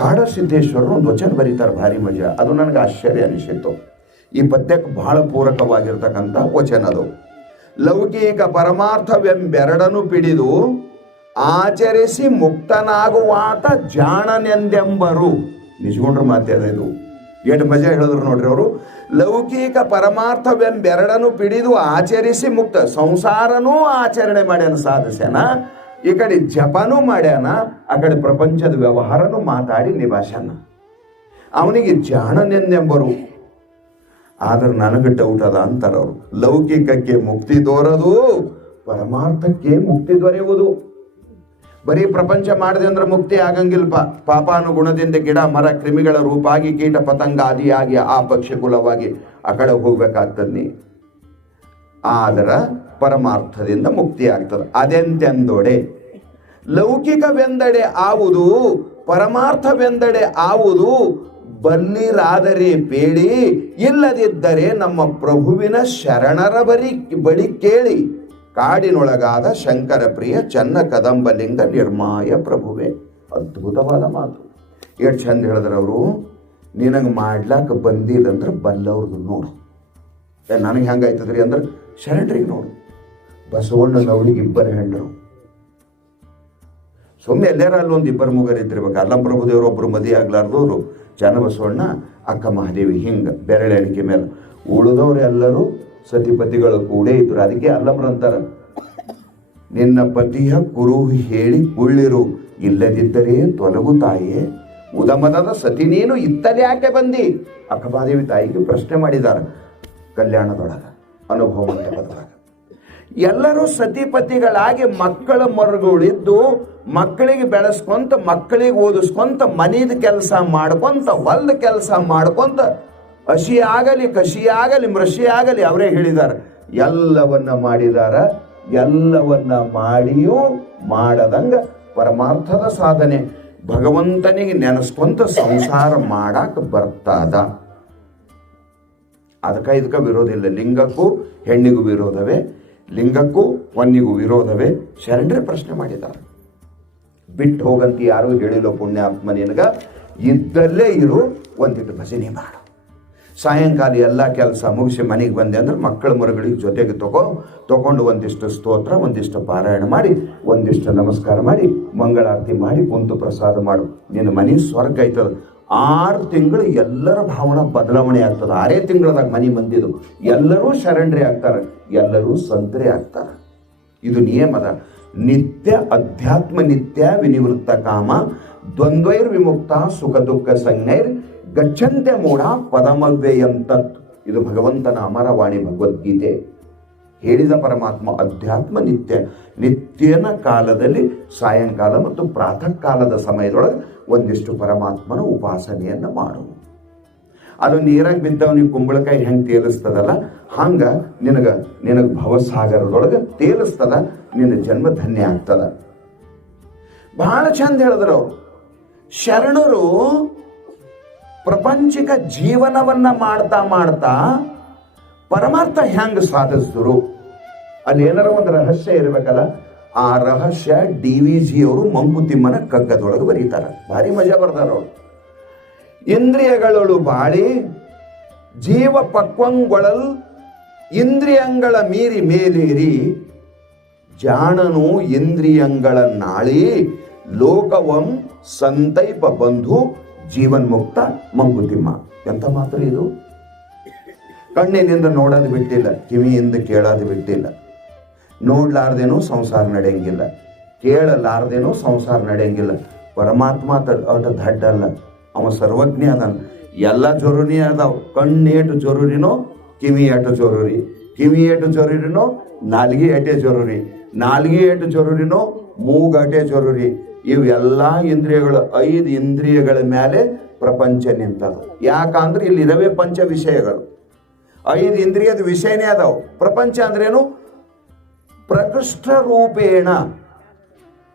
ಕಾಡಸಿದ್ದೇಶ್ವರರು ಒಂದು ವಚನ ಬರೀತಾರೆ, ಭಾರಿ ಮಜಾ. ಅದು ನನಗೆ ಆಶ್ಚರ್ಯ ಅನಿಸಿತ್ತು. ಈ ಪದ್ಯಕ್ಕೆ ಬಹಳ ಪೂರಕವಾಗಿರ್ತಕ್ಕಂಥ ವಚನ ಅದು. ಲೌಕಿಕ ಪರಮಾರ್ಥವೆಂಬೆರಡನ್ನು ಪಿಡಿದು ಆಚರಿಸಿ ಮುಕ್ತನಾಗುವಾತ ಜಾಣನೆಂದೆಂಬರು. ನಿಜಗೊಂಡ್ರ ಮಾತ್ಯದ ಇದು, ಎಷ್ಟು ಮಜಾ ಹೇಳಿದ್ರು ನೋಡ್ರಿ ಅವರು. ಲೌಕಿಕ ಪರಮಾರ್ಥವೆಂಬೆರಡನ್ನು ಪಿಡಿದು ಆಚರಿಸಿ ಮುಕ್ತ, ಸಂಸಾರನೂ ಆಚರಣೆ ಮಾಡ್ಯಾನ ಸಾಧಿಸ್ಯಾನ, ಈ ಕಡೆ ಜಪನೂ ಮಾಡ್ಯಾನ, ಆ ಕಡೆ ಪ್ರಪಂಚದ ವ್ಯವಹಾರನೂ ಮಾತಾಡಿ ನಿಭಾಷನ, ಅವನಿಗೆ ಜಾಣನೆಂದೆಂಬರು. ಆದ್ರೆ ನನಗೆ ಡೌಟ್ ಅದ ಅಂತಾರ ಅವರು. ಲೌಕಿಕಕ್ಕೆ ಮುಕ್ತಿ ದೊರದು, ಪರಮಾರ್ಥಕ್ಕೆ ಮುಕ್ತಿ ದೊರೆಯುವುದು. ಬರೀ ಪ್ರಪಂಚ ಮಾಡಿದೆ ಅಂದ್ರೆ ಮುಕ್ತಿ ಆಗಂಗಿಲ್ಪ. ಪಾಪಾನುಗುಣದಿಂದ ಗಿಡ ಮರ ಕ್ರಿಮಿಗಳ ರೂಪಾಗಿ ಕೀಟ ಪತಂಗ ಆದಿಯಾಗಿ ಆ ಪಕ್ಷಿ ಕುಲವಾಗಿ ಆ ಕಡೆ ಹೋಗ್ಬೇಕಾಗ್ತದ ನೀ. ಆದ್ರ ಪರಮಾರ್ಥದಿಂದ ಮುಕ್ತಿ ಆಗ್ತದೆ. ಅದೆಂತೆಂದೊಡೆ ಲೌಕಿಕವೆಂದಡೆ ಆವುದು, ಪರಮಾರ್ಥವೆಂದಡೆ ಆವುದು, ಬಲ್ಲಿರಾದರೆ ಬೇಡಿ, ಇಲ್ಲದಿದ್ದರೆ ನಮ್ಮ ಪ್ರಭುವಿನ ಶರಣರ ಬಳಿ ಕೇಳಿ. ಕಾಡಿನೊಳಗಾದ ಶಂಕರ ಪ್ರಿಯ ಚನ್ನ ಕದಂಬಲಿಂಗ ನಿರ್ಮಾಯ ಪ್ರಭುವೆ. ಅದ್ಭುತವಾದ ಮಾತು. ಎಷ್ಟು ಚಂದ ಹೇಳಿದ್ರೆ ಅವರು. ನಿನಗೆ ಮಾಡ್ಲಾಕ ಬಂದಿಲ್ಲ ಅಂದ್ರೆ ಬಲ್ಲವ್ರದ್ದು ನೋಡು. ನನಗೆ ಹೆಂಗಾಯ್ತದ್ರಿ ಅಂದ್ರೆ ಶರಣರಿಗೆ ನೋಡು. ಬಸವಣ್ಣನವ್ರಿಗೆ ಇಬ್ಬರು ಹೆಂಡರು, ಸುಮ್ಮನೆ ಎಲ್ಲಾರ ಅಲ್ಲಿ ಒಂದು ಇಬ್ಬರು ಮುಗರು ಇದ್ದಿರ್ಬೇಕು. ಅಲ್ಲಂ ಪ್ರಭುದೇವರು ಒಬ್ಬರು ಮದುವೆ ಆಗ್ಲಾರ್ದವರು, ಚನ್ನಬಸವಣ್ಣ, ಅಕ್ಕ ಮಹಾದೇವಿ, ಹಿಂಗೆ ಬೆರಳೆ ಎಣಿಕೆ ಮೇಲೆ. ಉಳಿದವರೆಲ್ಲರೂ ಸತಿಪತಿಗಳು ಕೂಡೇ ಇದ್ರು. ಅದಕ್ಕೆ ಅಲ್ಲಮ್ರಂತಾರ, ನಿನ್ನ ಪತಿಯ ಕುರು ಹೇಳಿ ಕುಳ್ಳಿರು, ಇಲ್ಲದಿದ್ದರೆ ತೊಲಗು ತಾಯೇ. ಉದಮದದ ಸತಿ ನೀನು ಇತ್ತಲೆ ಯಾಕೆ ಬಂದಿ? ಅಕ್ಕಮಹಾದೇವಿ ತಾಯಿಗೆ ಪ್ರಶ್ನೆ ಮಾಡಿದ್ದಾರೆ ಕಲ್ಯಾಣದೊಳಗ, ಅನುಭವ ಮಂಟಪದೊಳಗ. ಎಲ್ಲರೂ ಸತಿಪತಿಗಳಾಗಿ ಮಕ್ಕಳ ಮರುಗಳಿದ್ದು ಮಕ್ಕಳಿಗೆ ಬೆಳೆಸ್ಕೊಂತ, ಮಕ್ಕಳಿಗೆ ಓದಿಸ್ಕೊಂತ, ಮನೆದ ಕೆಲಸ ಮಾಡ್ಕೊಂತ, ಹೊಲದ ಕೆಲಸ ಮಾಡ್ಕೊಂತ, ಹಸಿ ಆಗಲಿ ಕಸಿ ಆಗಲಿ ಮೃಷಿ ಆಗಲಿ ಅವರೇ ಹೇಳಿದ್ದಾರೆ, ಎಲ್ಲವನ್ನ ಮಾಡಿದಾರ. ಎಲ್ಲವನ್ನ ಮಾಡಿಯೂ ಮಾಡದಂಗ ಪರಮಾರ್ಥದ ಸಾಧನೆ ಭಗವಂತನಿಗೆ ನೆನೆಸ್ಕೊಂತ ಸಂಸಾರ ಮಾಡಾಕ ಬರ್ತದ. ಅದಕ್ಕೆ ಇದಕ್ಕೆ ವಿರೋಧ ಇಲ್ಲ. ಲಿಂಗಕ್ಕೂ ಹೆಣ್ಣಿಗೂ ವಿರೋಧವೇ, ಲಿಂಗಕ್ಕೂ ಹೊನ್ನಿಗೂ ವಿರೋಧವೇ. ಶರಣರೇ ಪ್ರಶ್ನೆ ಮಾಡಿದ್ದಾರೆ. ಬಿಟ್ಟು ಹೋಗಂತ ಯಾರು ಹೇಳಿಲ್ಲ ಪುಣ್ಯಾತ್ಮ ನಿನಗ, ಇದ್ದಲ್ಲೇ ಇರು, ಒಂದಿಟ್ಟು ಭಜನೆ ಮಾಡು. ಸಾಯಂಕಾಲ ಎಲ್ಲ ಕೆಲಸ ಮುಗಿಸಿ ಮನೆಗೆ ಬಂದೆ ಅಂದ್ರೆ ಮಕ್ಕಳ ಮರುಗಳಿಗೆ ಜೊತೆಗೆ ತಗೊಂಡು ಒಂದಿಷ್ಟು ಸ್ತೋತ್ರ, ಒಂದಿಷ್ಟು ಪಾರಾಯಣ ಮಾಡಿ, ಒಂದಿಷ್ಟು ನಮಸ್ಕಾರ ಮಾಡಿ, ಮಂಗಳಾರತಿ ಮಾಡಿ, ಕುಂತು ಪ್ರಸಾದ ಮಾಡು. ನಿನ್ನ ಮನೆ ಸ್ವರ್ಗ ಆಯ್ತದ. 6 ತಿಂಗಳು ಎಲ್ಲರ ಭಾವನೆ ಬದಲಾವಣೆ ಆಗ್ತದೆ. 6 ತಿಂಗಳದಾಗ ಮನೆ ಮಂದಿದು ಎಲ್ಲರೂ ಶರಣರೇ ಆಗ್ತಾರೆ, ಎಲ್ಲರೂ ಸಂತರೇ ಆಗ್ತಾರೆ. ಇದು ನಿಯಮದ. ನಿತ್ಯ ಅಧ್ಯಾತ್ಮ ನಿತ್ಯ ವಿನಿವೃತ್ತ ಕಾಮ ದ್ವಂದ್ವೈರ್ ವಿಮುಕ್ತ ಸುಖ ದುಃಖ ಸಂಜ್ಞೈರ್ ಗಚ್ಚಂತೆ ಮೂಢ ಪದಮವ್ಯಯಂ ತತ್. ಇದು ಭಗವಂತನ ಅಮರವಾಣಿ ಭಗವದ್ಗೀತೆ. ಹೇಳಿದ ಪರಮಾತ್ಮ ಅಧ್ಯಾತ್ಮ ನಿತ್ಯ. ನಿತ್ಯನ ಕಾಲದಲ್ಲಿ ಸಾಯಂಕಾಲ ಮತ್ತು ಪ್ರಾತಃ ಕಾಲದ ಸಮಯದೊಳಗೆ ಒಂದಿಷ್ಟು ಪರಮಾತ್ಮನ ಉಪಾಸನೆಯನ್ನು ಮಾಡು. ಅದು ನೀರಾಗಿ ಬಿದ್ದವನಿಗೆ ಕುಂಬಳಕಾಯಿ ಹೆಂಗೆ ತೇಲಿಸ್ತದಲ್ಲ, ಹಂಗ ನಿನಗೆ ಭವಸಾಗರದೊಳಗೆ ತೇಲಿಸ್ತದ. ನಿನ್ನ ಜನ್ಮ ಧನ್ಯ ಆಗ್ತದ. ಬಹಳ ಚಂದ ಹೇಳಿದ್ರು ಅವರು. ಶರಣರು ಪ್ರಪಂಚಿಕ ಜೀವನವನ್ನ ಮಾಡ್ತಾ ಮಾಡ್ತಾ ಪರಮಾರ್ಥ ಹೆಂಗೆ ಸಾಧಿಸಿದ್ರು, ಅಲ್ಲಿ ಏನಾರ ಒಂದು ರಹಸ್ಯ ಇರಬೇಕಲ್ಲ. ಆ ರಹಸ್ಯ DVG ಅವರು ಮಂಕುತಿಮ್ಮನ ಕಗ್ಗದೊಳಗೆ ಬರೀತಾರೆ. ಭಾರಿ ಮಜಾ ಬರ್ತಾರ ಅವರು. ಇಂದ್ರಿಯಗಳು ಬಾಳಿ ಜೀವ ಪಕ್ವಂಗೊಳಲ್ ಇಂದ್ರಿಯಂಗಳ ಮೀರಿ ಮೇಲೇರಿ ಜಾಣನು ಇಂದ್ರಿಯಂಗಳ ನಾಳಿ ಲೋಕವಂ ಸಂತೈಪ ಬಂಧು ಜೀವನ್ಮುಕ್ತ ಮಂಕುತಿಮ್ಮ. ಎಂತ ಮಾತ್ರ ಇದು. ಕಣ್ಣಿನಿಂದ ನೋಡೋದು ಬಿಟ್ಟಿಲ್ಲ, ಕಿವಿಯಿಂದ ಕೇಳೋದು ಬಿಟ್ಟಿಲ್ಲ. ನೋಡ್ಲಾರ್ದೇನೂ ಸಂಸಾರ ನಡೆಯಂಗಿಲ್ಲ, ಕೇಳಲಾರ್ದೇನೂ ಸಂಸಾರ ನಡೆಯಂಗಿಲ್ಲ. ಪರಮಾತ್ಮ ಅಟ ದಡ್ಡಲ್ಲ, ಅವ ಸರ್ವಜ್ಞ ಅದಾನ. ಎಲ್ಲ ಜರೂರಿ ಅದಾವ. ಕಣ್ಣೇಟು ಜರೂರಿನೋ ಕಿವಿ ಏಟು ಜರೂರಿ, ಕಿವಿ ಏಟು ಜರೂರಿನೋ ನಾಲ್ಗೆ ಏಟೆ ಜರೂರಿ, ನಾಲ್ಗೆ ಏಟು ಜರೂರಿನೋ ಮೂಗಟೆ ಜರೂರಿ. ಇವೆಲ್ಲ ಇಂದ್ರಿಯಗಳು, 5 ಇಂದ್ರಿಯಗಳ ಮೇಲೆ ಪ್ರಪಂಚ ನಿಂತದ. ಯಾಕಂದ್ರೆ ಇಲ್ಲಿ ಇದಾವೆ ಪಂಚ ವಿಷಯಗಳು. 5 ಇಂದ್ರಿಯದ ವಿಷಯನೇ ಅದಾವ. ಪ್ರಪಂಚ ಅಂದ್ರೇನು? ಪ್ರಕೃಷ್ಟ ರೂಪೇಣ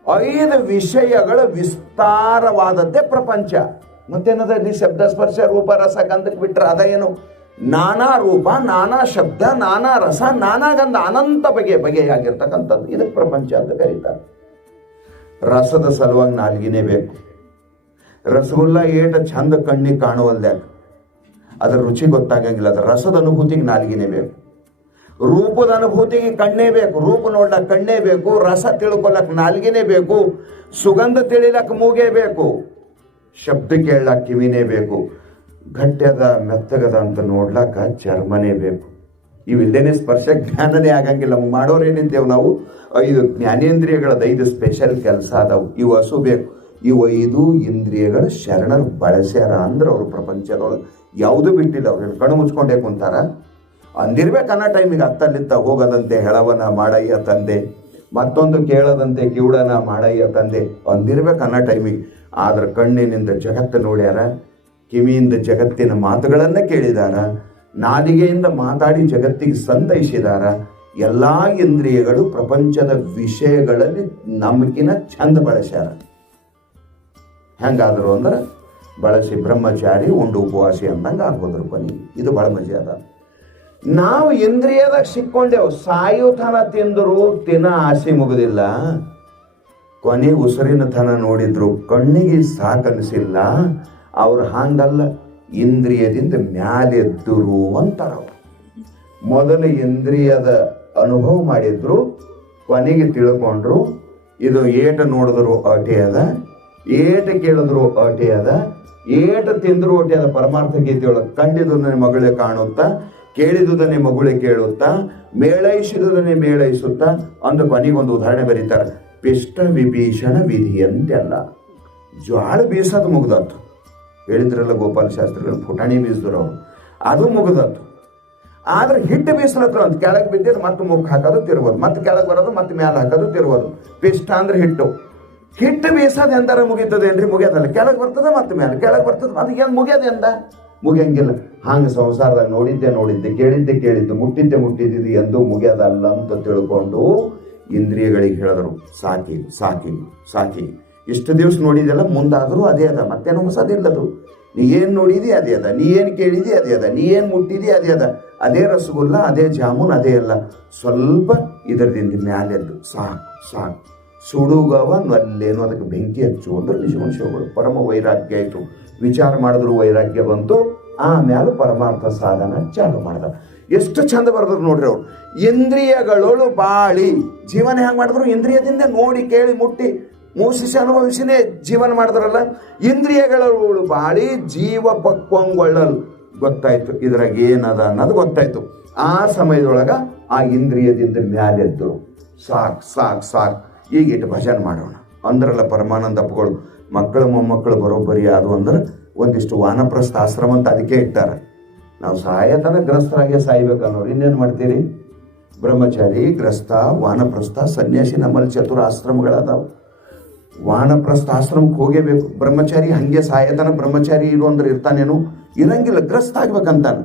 5 ವಿಷಯಗಳ ವಿಸ್ತಾರವಾದದ್ದೇ ಪ್ರಪಂಚ. ಮತ್ತೇನದ ನೀ ಶಬ್ದ ಸ್ಪರ್ಶ ರೂಪ ರಸ ಗಂಧಕ್ಕೆ ಬಿಟ್ರೆ ಅದ ಏನು? ನಾನಾ ರೂಪ, ನಾನಾ ಶಬ್ದ, ನಾನಾ ರಸ, ನಾನಾ ಗಂಧ, ಅನಂತ ಬಗೆಯಾಗಿರ್ತಕ್ಕಂಥದ್ದು. ಇದಕ್ಕೆ ಪ್ರಪಂಚ ಅಂತ ಕರೀತಾರೆ. ರಸದ ಸಲುವಾಗಿ ನಾಲ್ಗಿನೇ ಬೇಕು. ರಸಗುಲ್ಲ ಏಟ ಚಂದ ಕಣ್ಣಿಗೆ ಕಾಣುವಲ್ದ್ಯಾಕ, ಅದರ ರುಚಿ ಗೊತ್ತಾಗಂಗಿಲ್ಲ. ಅದರ ರಸದ ಅನುಭೂತಿಗೆ ನಾಲ್ಗಿನೇ ಬೇಕು. ರೂಪದ ಅನುಭೂತಿಗೆ ಕಣ್ಣೇ ಬೇಕು. ರೂಪ ನೋಡ್ಲಕ್ಕೆ ಕಣ್ಣೇ ಬೇಕು. ರಸ ತಿಳ್ಕೊಳಕ್ ನಾಲ್ಗಿನೇ ಬೇಕು. ಸುಗಂಧ ತಿಳಿಲಕ್ಕೆ ಮೂಗೇ ಬೇಕು. ಶಬ್ದ ಕೇಳಕ್ಕೆ ಕಿವಿನೇ ಬೇಕು. ಗಟ್ಟ್ಯದ ಮೆತ್ತಗದ ಅಂತ ನೋಡ್ಲಕ್ಕ ಚರ್ಮನೇ ಬೇಕು. ಇವಿಲ್ಲದೇನೆ ಸ್ಪರ್ಶ ಜ್ಞಾನನೇ ಆಗಂಗಿಲ್ಲ. ಮಾಡೋರೇನಿದ್ದೇವೆ ನಾವು? 5 ಜ್ಞಾನೇಂದ್ರಿಯಗಳದ 5 ಸ್ಪೆಷಲ್ ಕೆಲಸ ಅದಾವು. ಇವು ಹಸು ಬೇಕು. ಇವು 5 ಇಂದ್ರಿಯಗಳು ಶರಣರು ಬಳಸ್ಯಾರ ಅಂದ್ರೆ ಅವರು ಪ್ರಪಂಚದೊಳಗೆ ಯಾವುದು ಬಿಟ್ಟಿಲ್ಲ. ಅವ್ರೇನು ಕಣ್ಣು ಮುಚ್ಕೊಂಡೇ ಕುಂತಾರ? ಅಂದಿರ್ಬೇಕನ್ನೋ ಟೈಮಿಗೆ ಅತ್ತಲ್ಲಿತ್ತ ಹೋಗದಂತೆ ಹೆಳವನ ಮಾಡಯ್ಯ ತಂದೆ, ಮತ್ತೊಂದು ಕೇಳದಂತೆ ಕಿವುಡನ ಮಾಡಯ್ಯ ತಂದೆ ಅಂದಿರ್ಬೇಕನ್ನೋ ಟೈಮಿಗೆ. ಆದ್ರೆ ಕಣ್ಣಿನಿಂದ ಜಗತ್ತು ನೋಡ್ಯಾರ, ಕಿವಿಯಿಂದ ಜಗತ್ತಿನ ಮಾತುಗಳನ್ನು ಕೇಳಿದಾರ, ನಾಲಿಗೆಯಿಂದ ಮಾತಾಡಿ ಜಗತ್ತಿಗೆ ಸಂತೈಸಿದಾರ. ಎಲ್ಲ ಇಂದ್ರಿಯಗಳು ಪ್ರಪಂಚದ ವಿಷಯಗಳಲ್ಲಿ ನಮಗಿನ ಚಂದ ಬಳಸ್ಯಾರ. ಹೆಂಗಾದ್ರು ಅಂದ್ರೆ ಬಳಸಿ ಬ್ರಹ್ಮಚಾರಿ ಉಂಡು ಉಪವಾಸಿ ಅಂದಂಗೆ ಆಗ್ಬೋದ್ರ ಕೊನೆ. ಇದು ಭಾಳ ಮಜೆ ಅದ. ನಾವು ಇಂದ್ರಿಯದಾಗ ಸಿಕ್ಕೊಂಡೇವು. ಸಾಯುತನ ತಿಂದರು ತಿನ್ನ ಆಸೆ ಮುಗುದಿಲ್ಲ. ಕೊನೆ ಉಸಿರಿನ ತನ ನೋಡಿದ್ರು ಕಣ್ಣಿಗೆ ಸಾಕನಿಸಿಲ್ಲ. ಅವ್ರು ಹಾಂಗಲ್ಲ, ಇಂದ್ರಿಯದಿಂದ ಮ್ಯಾಲೆದ್ದರು ಅಂತಾರ. ಮೊದಲು ಇಂದ್ರಿಯದ ಅನುಭವ ಮಾಡಿದ್ರು, ಕೊನೆಗೆ ತಿಳ್ಕೊಂಡ್ರು ಇದು ಏಟ ನೋಡಿದ್ರು ಅಟೆ ಅದ, ಏಟ ಕೇಳಿದ್ರು ಅಟೆ ಅದ, ಏಟ ತಿಂದ್ರು ಅಟೆ ಅದ. ಪರಮಾರ್ಥ ಗೀತೆಯೊಳಗೆ ಕಂಡಿದುದನ್ನೇ ಮಗಳೇ ಕಾಣುತ್ತಾ, ಕೇಳಿದುದನ್ನೇ ಮಗುಳೆ ಕೇಳುತ್ತಾ, ಮೇಳೈಸಿದುದನ್ನೇ ಮೇಳೈಸುತ್ತಾ ಅಂದು ಕೊನೆಗೊಂದು ಉದಾಹರಣೆ ಬರೀತಾರೆ. ಪಿಷ್ಟ ವಿಭೀಷಣ ವಿಧಿಯಂತೆಲ್ಲ. ಜ್ವಾಳ ಬೀಸೋದು ಮುಗ್ದತ್ತು. ಹೇಳಿದ್ರಲ್ಲ ಗೋಪಾಲ ಶಾಸ್ತ್ರಿಗಳು ಪುಟಾಣಿ ಬೀಸಿದ್ರು ಅವರು, ಅದು ಮುಗ್ದತ್ತು. ಆದ್ರೆ ಹಿಟ್ಟು ಬೀಸಲತ್ರ ಅಂತ ಕೆಳಗೆ ಬಿದ್ದಿದ್ದು ಮತ್ತೆ ಮುಖ ಹಾಕೋದು ತಿರ್ಬೋದು, ಮತ್ತೆ ಕೆಳಗೆ ಬರೋದು, ಮತ್ತೆ ಮ್ಯಾಲೆ ಹಾಕೋದು ತಿರ್ಬೋದು. ಪಿಷ್ಟ ಅಂದ್ರೆ ಹಿಟ್ಟು. ಹಿಟ್ಟು ಬೀಸೋದು ಎಂದಾರ ಮುಗಿತದೆ ಏನ್ರಿ? ಮುಗಿಯೋದಲ್ಲ. ಕೆಳಗೆ ಬರ್ತದೆ ಮತ್ತೆ ಮೇಲೆ, ಕೆಳಗೆ ಬರ್ತದೆ. ಅದು ಏನು ಮುಗಿಯೋದು ಎಂದ? ಮುಗಿಯಂಗಿಲ್ಲ. ಹಾಂಗೆ ಸಂಸಾರದಾಗ ನೋಡಿದ್ದೆ ಕೇಳಿದ್ದು ಮುಟ್ಟಿದ್ದು ಎಂದೂ ಮುಗಿಯೋದಲ್ಲ ಅಂತ ತಿಳ್ಕೊಂಡು ಇಂದ್ರಿಯಗಳಿಗೆ ಹೇಳಿದ್ರು ಸಾಕಿ. ಇಷ್ಟು ದಿವಸ ನೋಡಿದೆಲ್ಲ ಮುಂದಾದರೂ ಅದೇ ಅದ, ಮತ್ತೇನು ಹೊಸದಿಲ್ಲದು. ನೀ ಏನು ನೋಡಿದಿ ಅದೇ ಅದ, ನೀ ಏನು ಕೇಳಿದಿ ಅದೇ ಅದ, ನೀ ಏನು ಮುಟ್ಟಿದಿ ಅದೇ ಅದ. ಅದೇ ರಸಗುಲ್ಲ, ಅದೇ ಜಾಮೂನ್, ಅದೇ ಅಲ್ಲ. ಸ್ವಲ್ಪ ಇದರದಿಂದ ಮ್ಯಾಲೆದ್ದು ಸಾಕು ಸುಡುಗವ ನಲ್ಲೇನು ಅದಕ್ಕೆ ಬೆಂಕಿ ಹಚ್ಚು ಅಂದ್ರೆ ನಿಜಮನುಷ್ಯಗಳು. ಪರಮ ವೈರಾಗ್ಯ ಆಯಿತು. ವಿಚಾರ ಮಾಡಿದ್ರು ವೈರಾಗ್ಯ ಬಂತು. ಆಮೇಲೆ ಪರಮಾರ್ಥ ಸಾಧನ ಚಾಲು ಮಾಡ್ದ. ಎಷ್ಟು ಚಂದ ಬರೆದ್ರು ನೋಡ್ರಿ ಅವ್ರು. ಇಂದ್ರಿಯಗಳೊಳು ಬಾಳಿ ಜೀವನ ಹೆಂಗೆ ಮಾಡಿದ್ರು? ಇಂದ್ರಿಯದಿಂದ ನೋಡಿ ಕೇಳಿ ಮುಟ್ಟಿ ಮೂಸಿಸಿ ಅನುಭವಿಸಿನೇ ಜೀವನ ಮಾಡಿದ್ರಲ್ಲ. ಇಂದ್ರಿಯಗಳೊಳು ಬಾಳಿ ಜೀವ ಪಕ್ವಂಗೊಳ್ಳಲು ಗೊತ್ತಾಯ್ತು ಇದ್ರಾಗ ಏನದ ಅನ್ನೋದು ಗೊತ್ತಾಯ್ತು. ಆ ಸಮಯದೊಳಗೆ ಆ ಇಂದ್ರಿಯದಿಂದ ಮ್ಯಾಲೆದ್ದು ಸಾಕು ಈಗ ಇಟ್ಟು ಭಜನೆ ಮಾಡೋಣ ಅಂದ್ರಲ್ಲ ಪರಮಾನಂದಪ್ಪಗಳು. ಮಕ್ಕಳು ಮೊಮ್ಮಕ್ಕಳು ಬರೋಬ್ಬರಿ ಅದು ಅಂದ್ರೆ ಒಂದಿಷ್ಟು ವಾನಪ್ರಸ್ಥ ಆಶ್ರಮ ಅಂತ ಅದಕ್ಕೆ ಇಟ್ಟಾರೆ. ನಾವು ಸಾಯತನ ಗ್ರಸ್ತರಾಗೆ ಸಾಯ್ಬೇಕನ್ನೋರು. ಇನ್ನೇನು ಮಾಡ್ತೀರಿ? ಬ್ರಹ್ಮಚಾರಿ, ಗ್ರಸ್ತ, ವಾನಪ್ರಸ್ಥ, ಸನ್ಯಾಸಿ ನಮ್ಮಲ್ಲಿ ಚತುರ ಆಶ್ರಮಗಳದಾವು. ವಾನಪ್ರಸ್ಥ ಆಶ್ರಮಕ್ಕೆ ಹೋಗೇಬೇಕು. ಬ್ರಹ್ಮಚಾರಿ ಹಂಗೆ ಸಾಯತನ ಬ್ರಹ್ಮಚಾರಿ ಇರು ಅಂದ್ರೆ ಇರ್ತಾನೇನು? ಇರಂಗಿಲ್ಲ. ಗ್ರಸ್ತ ಆಗ್ಬೇಕಂತಾನೆ.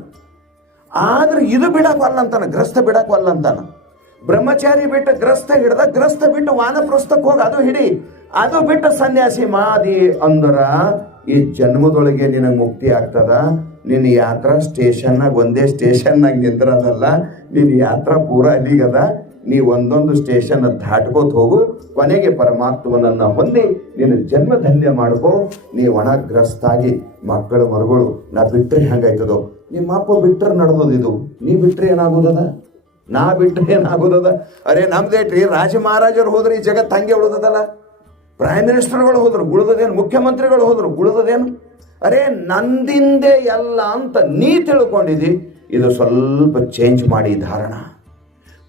ಆದ್ರೆ ಇದು ಬಿಡಕ್ಕಲ್ಲ ಅಂತಾನೆ, ಗ್ರಸ್ತ ಬಿಡಕ್ಕಲ್ಲ ಅಂತಾನೆ. ಬ್ರಹ್ಮಚಾರಿ ಬಿಟ್ಟು ಗ್ರಸ್ತ ಹಿಡ್ದ, ಗ್ರಸ್ತ ಬಿಟ್ಟು ವಾನಪ್ರಸ್ಥಕ್ಕೆ ಹೋಗಿ ಅದು ಹಿಡಿ, ಅದು ಬಿಟ್ಟು ಸನ್ಯಾಸಿ ಮಾದಿ ಅಂದ್ರ ಈ ಜನ್ಮದೊಳಗೆ ನಿನಗೆ ಮುಕ್ತಿ ಆಗ್ತದ. ನಿನ್ನ ಯಾತ್ರಾ ಸ್ಟೇಷನ್ನಾಗ ಒಂದೇ ಸ್ಟೇಷನ್ನಾಗ ನಿಂದ್ರದಲ್ಲ, ನಿನ್ನ ಯಾತ್ರಾ ಪೂರ ಅಲ್ಲಿಗದ. ನೀ ಒಂದೊಂದು ಸ್ಟೇಷನ್ ದಾಟ್ಕೋತ ಹೋಗು, ಕೊನೆಗೆ ಪರಮಾತ್ಮನನ್ನು ಹೊಂದಿ ನಿನ್ನ ಜನ್ಮ ಧನ್ಯ ಮಾಡ್ಕೋ. ನೀ ಒಣಗ್ರಸ್ತಾಗಿ ಮಕ್ಕಳು ಮರುಗಳು ನಾ ಬಿಟ್ಟರೆ ಹೆಂಗಾಯ್ತದೋ? ನಿಮ್ಮ ಅಪ್ಪ ಬಿಟ್ಟರೆ ನಡೆದೋದು ಇದು, ನೀ ಬಿಟ್ಟರೆ ಏನಾಗೋದದ? ನಾ ಬಿಟ್ಟರೆ ಏನಾಗೋದದ? ಅರೆ ನಮ್ದೇಟ್ರಿ ರಾಜ ಮಹಾರಾಜರು ಹೋದ್ರೆ ಈ ಜಗತ್ತು ಹಂಗೆ ಉಳಿದದಲ್ಲ. ಪ್ರೈಮ್ ಮಿನಿಸ್ಟರ್ಗಳು ಹೋದ್ರು ಗುಳದದೇನು, ಮುಖ್ಯಮಂತ್ರಿಗಳು ಹೋದ್ರು ಗುಳದದೇನು? ಅರೆ ನಂದಿಂದೇ ಎಲ್ಲ ಅಂತ ನೀ ತಿಳ್ಕೊಂಡಿದ್ದಿ. ಇದು ಸ್ವಲ್ಪ ಚೇಂಜ್ ಮಾಡಿ ಧಾರಣ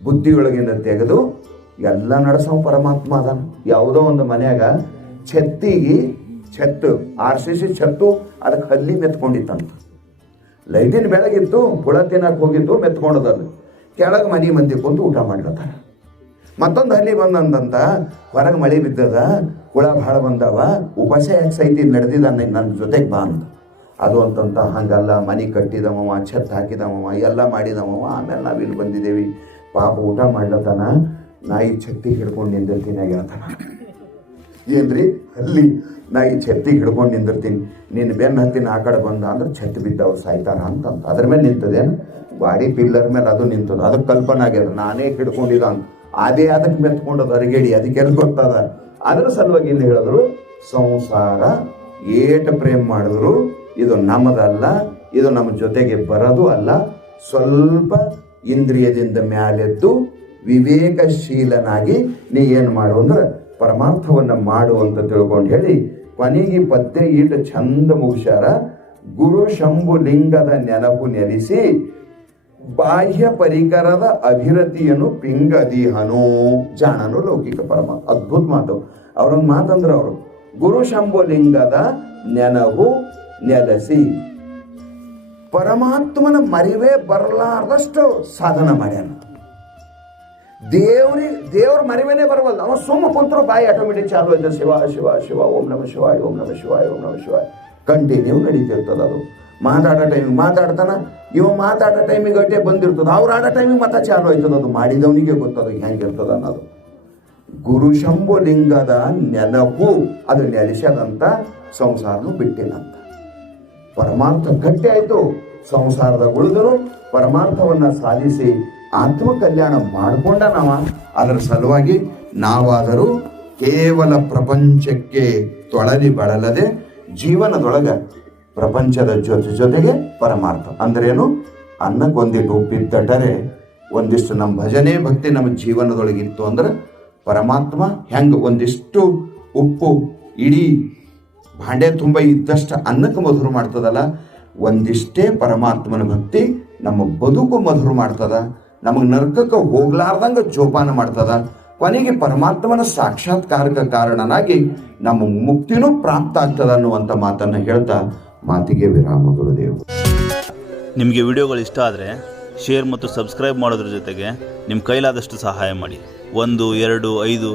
ಬುದ್ಧಿಯೊಳಗಿಂದ ತೆಗೆದು ಎಲ್ಲ ನಡೆಸೋ ಪರಮಾತ್ಮ ಅದಾನ. ಯಾವುದೋ ಒಂದು ಮನ್ಯಾಗ ಛತ್ತು RCC ಛತ್ತು ಅದಕ್ಕೆ ಹಲ್ಲಿ ಮೆತ್ಕೊಂಡಿತ್ತಂತ. ಲೈಟಿನ ಬೆಳಗಿತ್ತು, ಹುಳ ತಿನ್ನಕ್ಕೆ ಹೋಗಿದ್ದು, ಮೆತ್ಕೊಂಡದಲ್ಲ. ಕೆಳಗೆ ಮಂದಿ ಕುಂತು ಊಟ ಮಾಡ್ಲತ್ತಾರ. ಮತ್ತೊಂದು ಹಲ್ಲಿ ಬಂದಂತ ಹೊರಗೆ ಮಳೆ ಬಿದ್ದದ, ಹುಳ ಭಾಳ ಬಂದವ, ಉಪವಾಸ ಯಾಕೆ ಸೈತಿ ನಡೆದಿದ್ದ ನನ್ನ ಜೊತೆಗೆ ಬಾ ಅಂತ. ಅದು ಅಂತಂತ ಹಂಗಲ್ಲ, ಮನೆ ಕಟ್ಟಿದವ, ಛತ್ ಹಾಕಿದವ, ಎಲ್ಲ ಮಾಡಿದವ. ಆಮೇಲೆ ನಾವಿಲ್ಲಿ ಬಂದಿದ್ದೇವೆ. ಪಾಪ ಊಟ ಮಾಡ್ಲತ್ತಾನ. ನಾಯಿ ಛತ್ತಿಗೆ ಹಿಡ್ಕೊಂಡು ನಿಂದಿರ್ತೀನಿ ಹೇಳ್ತಾನ. ಏನ್ರಿ ಅಲ್ಲಿ ನಾಯಿ ಛತ್ತಿಗೆ ಹಿಡ್ಕೊಂಡು ನಿಂದಿರ್ತೀನಿ, ನಿನ್ನ ಬೆನ್ನು ಹತ್ತಿನ ಆ ಕಡೆ ಬಂದ ಅಂದ್ರೆ ಛತ್ತಿ ಬಿದ್ದವ್ರು ಸಾಯ್ತಾರ ಅಂತ ಅದ್ರ ಮೇಲೆ ನಿಂತದೇನು, ಗಾಡಿ ಪಿಲ್ಲರ್ ಮೇಲೆ ಅದು ನಿಂತದ, ಅದಕ್ಕೆ ಕಲ್ಪನೆ ಆಗ್ಯದ ನಾನೇ ಹಿಡ್ಕೊಂಡಿದ ಅಂತ. ಅದೇ ಅದಕ್ಕೆ ಮೆತ್ಕೊಂಡದ ಅರಿಗೇಡಿ, ಅದಕ್ಕೆಲ್ಲ ಗೊತ್ತದ. ಅದ್ರ ಸಲುವಾಗಿ ಇಲ್ಲಿ ಹೇಳಿದ್ರು ಸಂಸಾರ ಏಟ ಪ್ರೇಮ್ ಮಾಡಿದ್ರು ಇದು ನಮ್ಮದಲ್ಲ, ಇದು ನಮ್ಮ ಜೊತೆಗೆ ಬರೋದು ಅಲ್ಲ. ಸ್ವಲ್ಪ ಇಂದ್ರಿಯದಿಂದ ಮ್ಯಾಲೆದ್ದು ವಿವೇಕಶೀಲನಾಗಿ ನೀ ಏನು ಮಾಡು ಅಂದ್ರೆ ಪರಮಾರ್ಥವನ್ನು ಮಾಡು ಅಂತ ತಿಳ್ಕೊಂಡು ಹೇಳಿ ಕೊನೆಗೆ ಪದ್ಯ ಈಟ ಚಂದ ಮುಗಿಸ್ಯಾರ. ಗುರು ಶಂಭು ಲಿಂಗದ ನೆನಪು ನೆಲೆಸಿ ಬಾಹ್ಯ ಪರಿಕರದ ಅಭಿರತಿಯನ್ನು ಪಿಂಗದಿಹನು ಜಾಣನು ಲೌಕಿಕ ಪರಮಾತ್ಮ. ಅದ್ಭುತ ಮಾತು. ಅವ್ರೊಂದು ಮಾತಂದ್ರೆ ಅವರು ಗುರು ಶಂಭು ಲಿಂಗದ ನೆನಪು ನೆಲೆಸಿ ಪರಮಾತ್ಮನ ಮರಿವೇ ಬರಲಾರ್ದಷ್ಟು ಸಾಧನ ಮಾಡ್ಯಾನ. ದೇವ್ರ ಮರಿವೇನೆ ಬರವಲ್ಲ, ಅವ ಸುಮ್ಮ ಕುಂತರು ಬಾಯಿ ಆಟೋಮೆಟಿಕ್ ಚಾಲು ಆಯ್ತು. ಶಿವ ಶಿವ ಶಿವ ಓಂ ನಮ ಶಿವಾಯ ಓಂ ನಮ ಶಿವಾಯ ಓಂ ನಮ ಶಿವಾಯ ಕಂಟಿನ್ಯೂ ನಡೀತಿರ್ತದ. ಅದು ಮಾತಾಡೋ ಟೈಮಿಗೆ ಮಾತಾಡ್ತಾನ, ಇವ ಮಾತಾಡೋ ಟೈಮಿಗೆ ಅಟ್ಟೆ ಬಂದಿರ್ತದ, ಅವ್ರು ಆಡೋ ಟೈಮಿಗೆ ಮತ್ತೆ ಚಾಲು ಆಯ್ತದ. ಅದು ಮಾಡಿದವನಿಗೆ ಗೊತ್ತದ ಹೆಂಗಿರ್ತದ ಅನ್ನೋದು. ಗುರು ಶಂಭು ಲಿಂಗದ ನೆನಪು ಅದು ನೆಲೆಸದಂತ ಸಂಸಾರನು ಬಿಟ್ಟಿನಂತ. ಪರಮಾರ್ಥ ಗಟ್ಟಿ ಆಯ್ತು, ಸಂಸಾರದ ಉಳಿದರು ಪರಮಾರ್ಥವನ್ನ ಸಾಧಿಸಿ ಆತ್ಮ ಕಲ್ಯಾಣ ಮಾಡಿಕೊಂಡ ನಾವ. ಅದರ ಸಲುವಾಗಿ ನಾವಾದರೂ ಕೇವಲ ಪ್ರಪಂಚಕ್ಕೆ ತೊಳಲಿ ಬಳಲದೆ ಜೀವನದೊಳಗ ಪ್ರಪಂಚದ ಜೊತೆಗೆ ಪರಮಾರ್ಥ ಅಂದ್ರೇನು, ಅನ್ನಕ್ಕೊಂದಿಟ್ಟು ಉಪ್ಪಿತ್ತಟರೆ ಒಂದಿಷ್ಟು ನಮ್ಮ ಭಜನೆ ಭಕ್ತಿ ನಮ್ಮ ಜೀವನದೊಳಗಿತ್ತು ಅಂದ್ರೆ ಪರಮಾತ್ಮ ಹೆಂಗೆ ಒಂದಿಷ್ಟು ಉಪ್ಪು ಇಡೀ ಭಾಂಡೆ ತುಂಬ ಇದ್ದಷ್ಟು ಅನ್ನಕ್ಕೆ ಮಧುರ ಮಾಡ್ತದಲ್ಲ, ಒಂದಿಷ್ಟೇ ಪರಮಾತ್ಮನ ಭಕ್ತಿ ನಮ್ಮ ಬದುಕು ಮಧುರ ಮಾಡ್ತದ, ನಮಗೆ ನರಕಕ್ಕೆ ಹೋಗ್ಲಾರ್ದಂಗೆ ಜೋಪಾನ ಮಾಡ್ತದ. ಕೊನೆಗೆ ಪರಮಾತ್ಮನ ಸಾಕ್ಷಾತ್ಕಾರಕ ಕಾರಣನಾಗಿ ನಮ್ಮ ಮುಕ್ತಿನೂ ಪ್ರಾಪ್ತ ಆಗ್ತದ ಅನ್ನುವಂಥ ಮಾತನ್ನು ಹೇಳ್ತಾ ಮಾತಿಗೆ ವಿರಾಮ. ಗುರುದೇವ್. ನಿಮಗೆ ವಿಡಿಯೋಗಳು ಇಷ್ಟ ಆದರೆ ಶೇರ್ ಮತ್ತು ಸಬ್ಸ್ಕ್ರೈಬ್ ಮಾಡೋದ್ರ ಜೊತೆಗೆ ನಿಮ್ಮ ಕೈಲಾದಷ್ಟು ಸಹಾಯ ಮಾಡಿ. 1, 2, 5